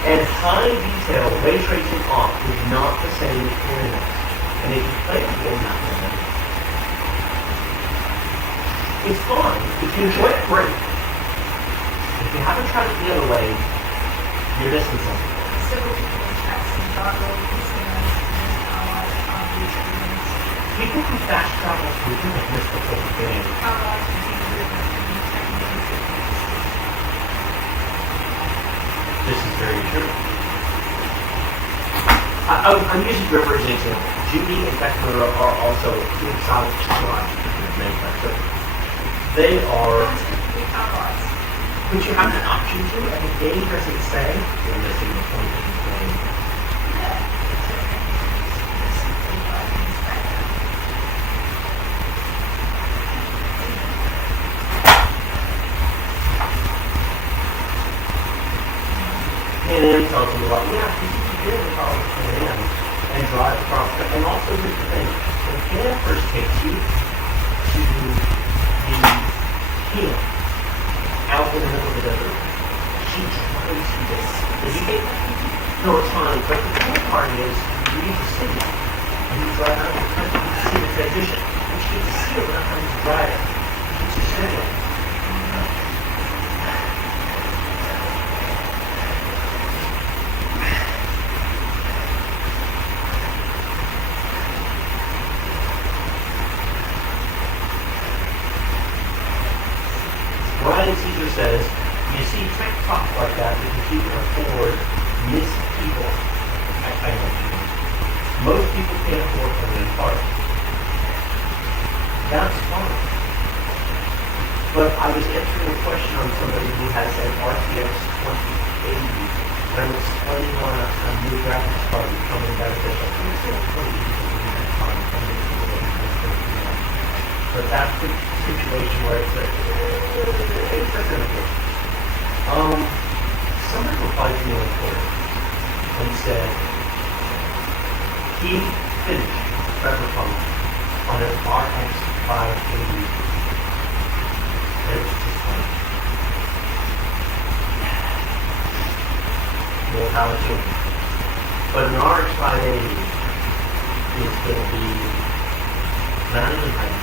And high detail, ray tracing off, is not the same experience. And if you play the game that way, it's fun. If you enjoy it, great. If you haven't tried it the other way, you're missing something. People who fast travel through them have missed the whole game. This is very true. I'm using river as an example. Judy and Beckler are also inside manufacturer. They are, but you have an option to, and the game doesn't say you're missing the point of the game. And then he tells them about, yeah, you can get in the car with Pan and drive across the, and also here's the thing, when Pan first takes you to the hill out in the middle of the desert, she drives you this. If you get, no, it's fine, but the cool part is, you get to see it, and you drive out the country, you see the transition, and you get to see it without having to drive it. It's just sitting. Caesar says, you see tech talk like that because you can afford missed people. I know people. Most people can't afford to live hard. That's fine. But I was answering a question on somebody who has an RTX 2080, and I'm explaining on a new graphics card becoming beneficial. But that's the situation where it's like, it's a good. Somebody replied to me on Twitter and said he finished Cyberpunk on an RX 580. And it was just like, more power to him. But an RX 580 is going to be not even right.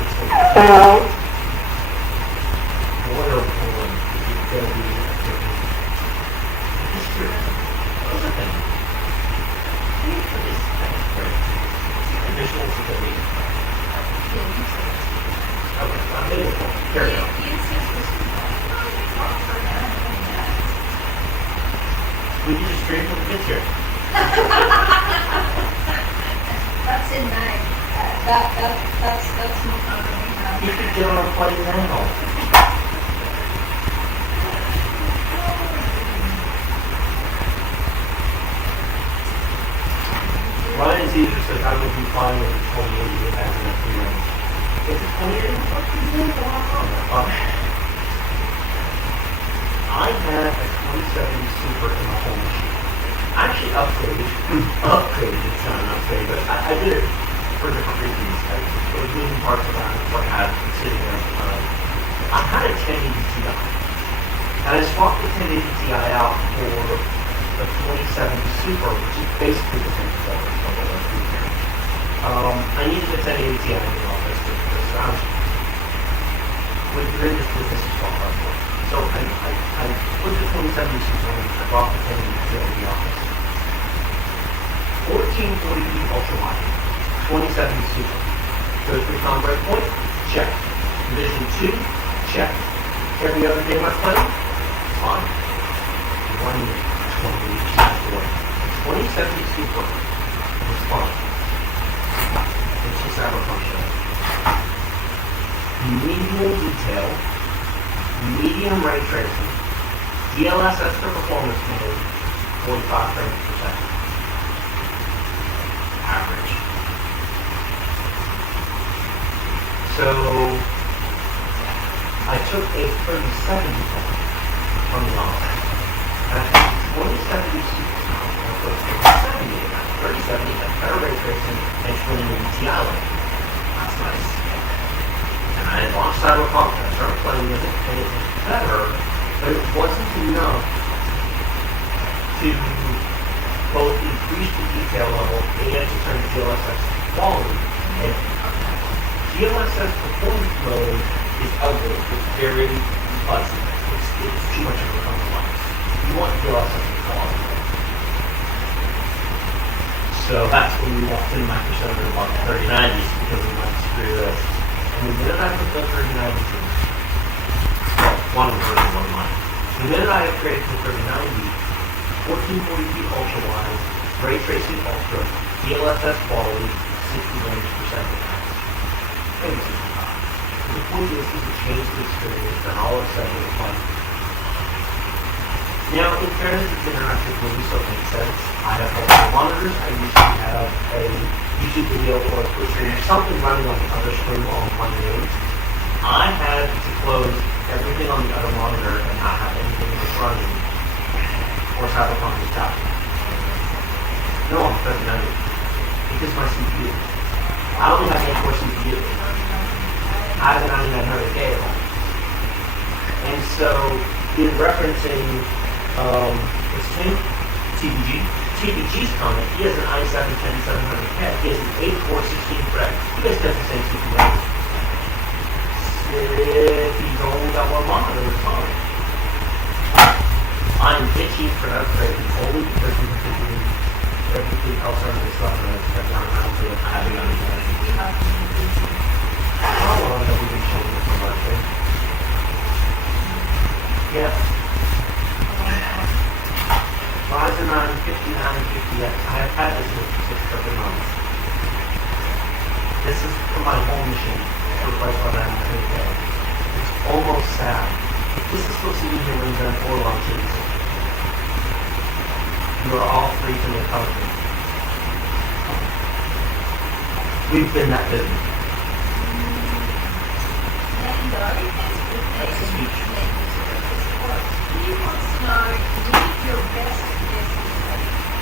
It's going to be oil pulling is going to be history. Those are things. For this kind of in May. That's not going to be happening. You could get on a plane now. Ryan's either says I would be fine with a 2080 as an FP range. If it's 2080, what do you do? I had a 2070 Super in my home machine. I actually upgraded, it's not an upgrade, but I did it for different reasons. I was moving parts around, what I had sitting there at the time. I had a 1080 Ti, and I swapped the 1080 Ti out for the 2070 Super, which is basically the same performance of what I was doing here. I needed a 1080 Ti in the office because when you're in this business, it's all hard work. So I put the 2070 Super in, I brought the 1080 Ti in the office. 1440p ultra wide, 2070 Super. Goes to the breakpoint, check. Vision 2, check. Every other game I play, fine. 1 year. 2070 Super was fun. It's just cyberpunk show. Medium detail, medium ray tracing, DLSS for performance mode, 45 frames per second. Average. So I took a 3070 from the office. And I think 2070 Super now, I put 3070 has better ray tracing and 2080 Ti light. That's nice. And I had launched Cyberpunk and I started playing with it and it was better, but it wasn't enough to both increase the detail level and to turn DLSS quality. And DLSS performance mode is ugly. It's very fuzzy. It's too much of a compromise. You want DLSS quality. So that's when we walked into Microsoft and bought the 3090s because we went through this. And the minute I put the 3090s in, well, one version, one line. The minute I upgraded to 3090, 1440p ultra wide, ray tracing ultra, DLSS quality, 60 frames per second. Maybe 65. The point is to change the experience, and all of a sudden it's like. Now, in fairness, it's interactive movie, so it makes sense. I have multiple monitors. I usually have a YouTube video or a screen, something running on the other screen while I'm playing games. I had to close everything on the other monitor and not have anything that's running or Cyberpunk is out. No, I'm pressing on it. It's just my CPU. I only have one core CPU. I have a 9900K at home. And so, in referencing what's his name? TBG's comment, he has an i7-10700K. He has an 8-core 16-thread. He just does the same CPU. If he's only got one monitor, it's fine. I'm itching for an upgrade only because we've been doing everything else on this stuff and I've gone around to having on it. How long have we been showing this from our thing? Yeah. Ryzen 9 5950X. I have had this for 6 months. This is for my home machine. Replaced by 900K. It's almost sad. This is supposed to be here when you've done 4 launches. You are all free to make company. We've been that busy. That's the speech. He wants to know, need your best guess.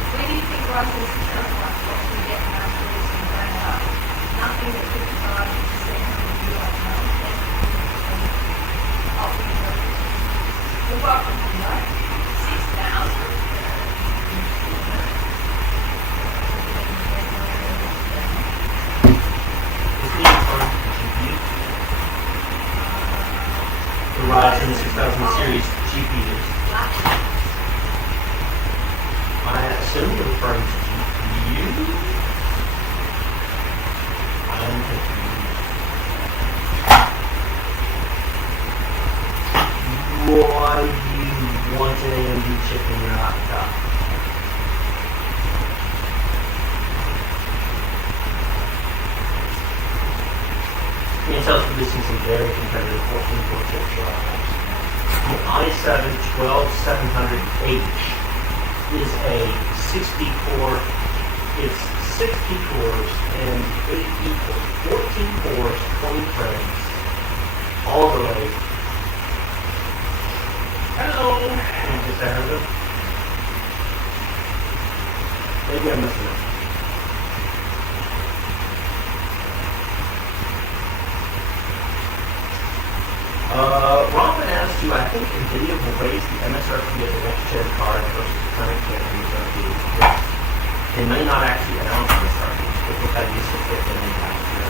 Where do you think Russell's terrified what we get after this and bring it up? Nothing that 55% of you like no. You're welcome to know. 6,000? The Ryzen 6000 series GPUs. I assume you're referring to GPU? Intel's releasing some very competitive 14-core chips for our house. The i7-12700H is a 60-core, it's 60 cores and 8 equals 14 cores, 20 threads, all the way. Hello! Can you just say hello? Maybe I'm missing it. Robin asked you, I think NVIDIA will raise the MSRP of the next-gen card versus the current gen MSRP. Yes. They may not actually announce MSRP, but look how useful it is in last year.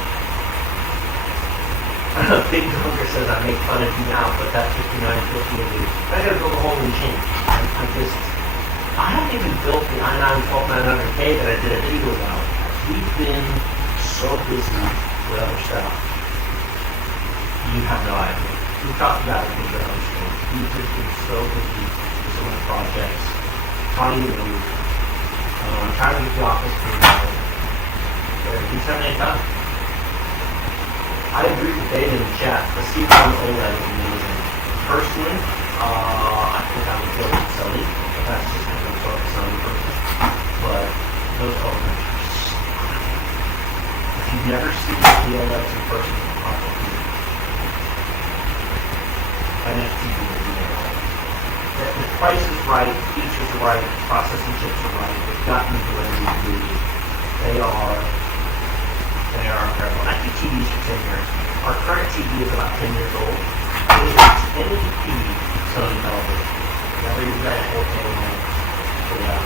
Big Dunker says I make fun of you now, but that 5950 is, I gotta build a whole new chain. I haven't even built the i9-12900K that I did a video about. We've been so busy with other stuff. You have no idea. We talked about it in the other stream. We've just been so busy with some of the projects, trying to move, trying to get the office cleaned out. Everything's having time. I agree with Dave in the chat. The C1 OLED is amazing. Personally, I think I would go with Sony, but that's just kind of a Sony person. But those OLEDs are so good. If you've never seen the OLEDs in person, probably an FTV will be there. The price is right, features are right, processing chips are right. They've gotten to where they need to be. They are incredible. I think TVs for 10 years. Our current TV is about 10 years old. It is a 1080p Sony television. Now we've got 4K now. So yeah.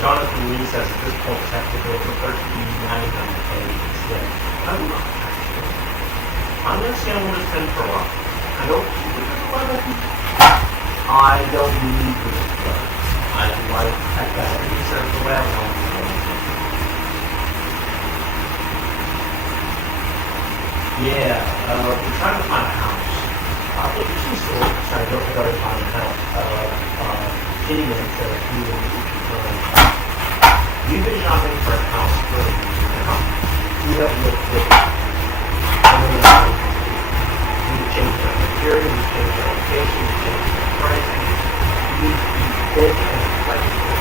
Jonathan Lee says at this point technical for 13900K instead. I don't know. I'm going to stay on Windows 10 for a while. I don't need Windows 11. I don't need Windows 11. I like that research the web on Yeah, we're trying to find a house. It usually still trying to go to find a house. Getting into moving. You've been shopping for a house for a year now. You don't look good. You change the material, you change the location, you change the pricing. You need to be fit and flexible.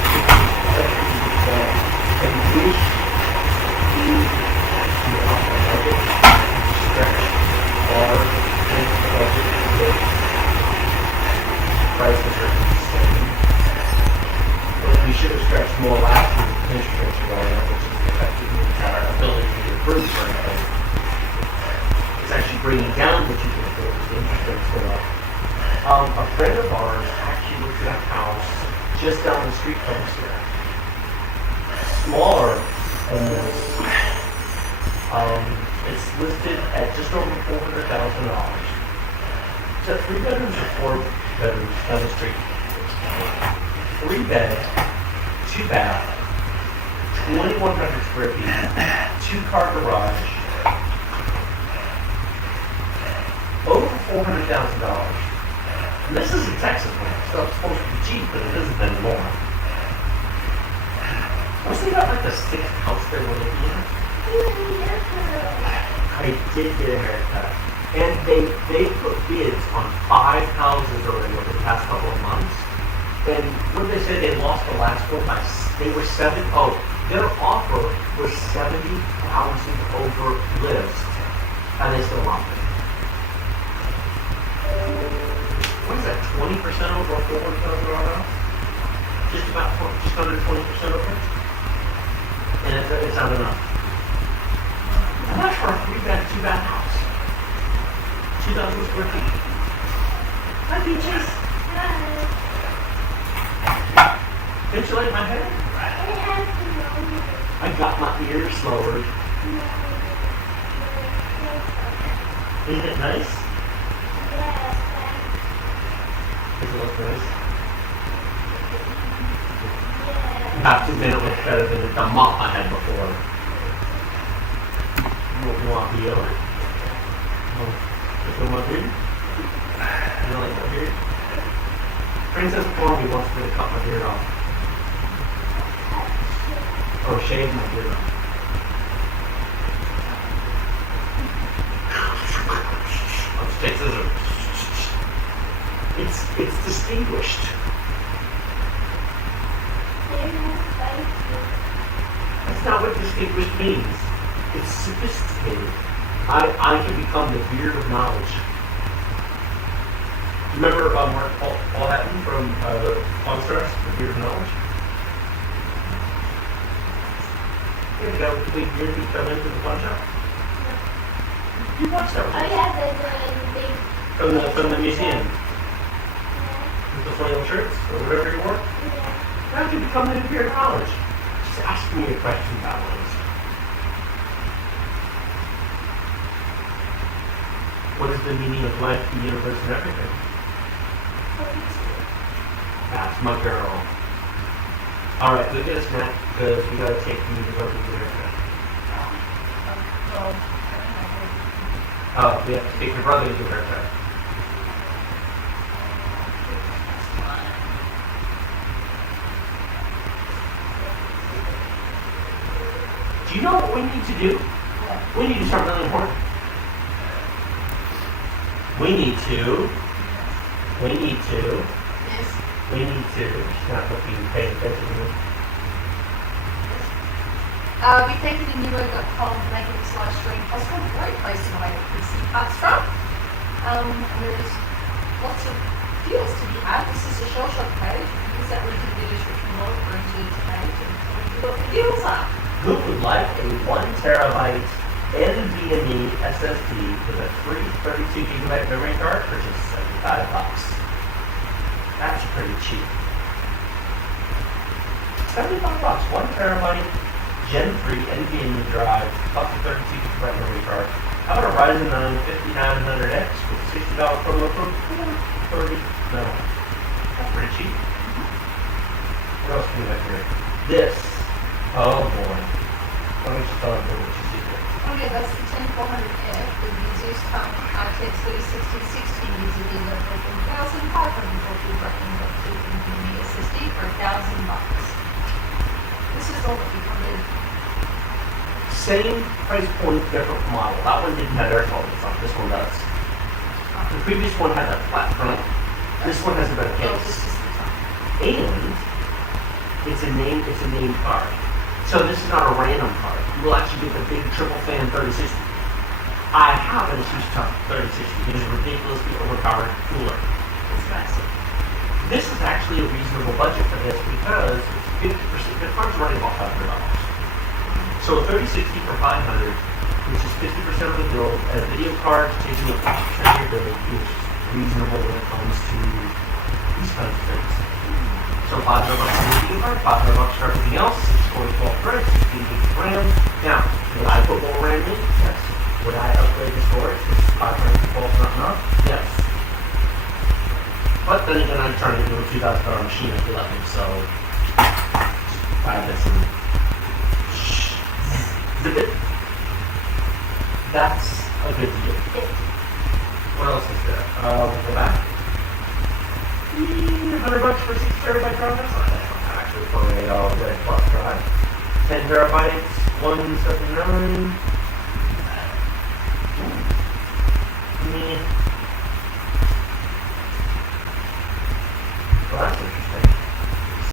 And wish you actually off the budget, stretch hard, and the budget is good. Prices are insane. We should have stretched more last year with interest rates going up, which is affecting our ability to improve for anything. It's actually bringing down what you can afford as the interest rates go up. A friend of ours actually looked at a house just down the street from us here. Smaller than this. It's listed at just over $400,000. It's a 3 bedrooms or 4 bedrooms down the street. 3 bed, 2 bath, 2,100 square feet, 2-car garage, over $400,000. And this is in Texas, man. Stuff's supposed to be cheap, but it isn't anymore. Was they got like the 6th house they were looking at? I did get a haircut. And they put bids on 5 houses already over the past couple of months. And when they said they lost the last one, they were their offer was 70,000 over list, and they still lost it. What is that, 20% over a $400,000 house? Just under 20% over? And it's not enough. And that's for a 3-bed, 2-bath house. 2,000 square feet. Hi, Peaches. Didn't you like my hair? I got my ears lowered. Isn't it nice? Does it look nice? You have to admit it looks better than the mop I had before. You want the yellow? You want my beard? You don't like my beard? Princess Corby wants me to cut my beard off. crocheted my ear off. Let's take scissors. It's distinguished. That's not what distinguished means. It's sophisticated. I can become the beard of knowledge. Remember Mark Paul Hatton from Monsters, the beard of knowledge? Yeah, the guy with the big beard who come into the pawn shop. You watched that one? Oh yeah, the From the museum. With the flannel shirts or whatever you wore. Now you can become the beard of knowledge. Just ask me a question about those. What is the meaning of life, the universe, and everything? That's my girl. Alright, go get a snack, because we gotta take you to go to the haircut. Oh, we have to take your brother to the haircut. Do you know what we need to do? We need to start really important. We need to. She's not looking, paying attention to me. Be thanking the newer.com for making this live stream possible. Great place to buy your PC parts from. And there's lots of deals to be had. This is a shell shop page. Use that link in the description below for into this page and see what the deals are. Who would like a 1 terabyte NVIDIA SSD with a free 32 gigabyte memory card for just $75? That's pretty cheap. $75, 1 terabyte Gen 3 NVIDIA drive, up to 32 gigabyte memory card. How about a Ryzen 9 5900X with $60 promo code? 30. No. That's pretty cheap. What else can we have here? This. Oh boy. Why don't you tell me what you see here? Oh yeah, that's the 10400F with the Zeus Tongue RTX 3060 user dealer for $1,540 recommended NVIDIA SSD for $1,000. This is all that we covered. Same price point, different model. That one didn't have air quality on. This one does. The previous one had a flat front. This one has a better Oh, case. this is the top. And it's a named card. So this is not a random card. You will actually get the big triple fan 3060. I have an Asus ToW 3060. It is a ridiculously overpowered cooler. It's massive. This is actually a reasonable budget for this because it's 50%. The card's running about $500. So a 3060 for $500, which is 50% of the build, a video card taking up 50% of your build is reasonable when it comes to these kinds of things. So $500 for the video card, $500 for everything else, 64 threads, 16 gigs of RAM. Now, would I put more RAM in? Yes. Would I upgrade the storage? Is 512 not enough? Yes. But then again, I'm trying to do a $2,000 machine at 11, so buy this and zip it. That's a good deal. What else is there? Go back. $100 for 6 terabyte drive. That's not that much actually for a Red Plus drive. 10 terabytes, $179.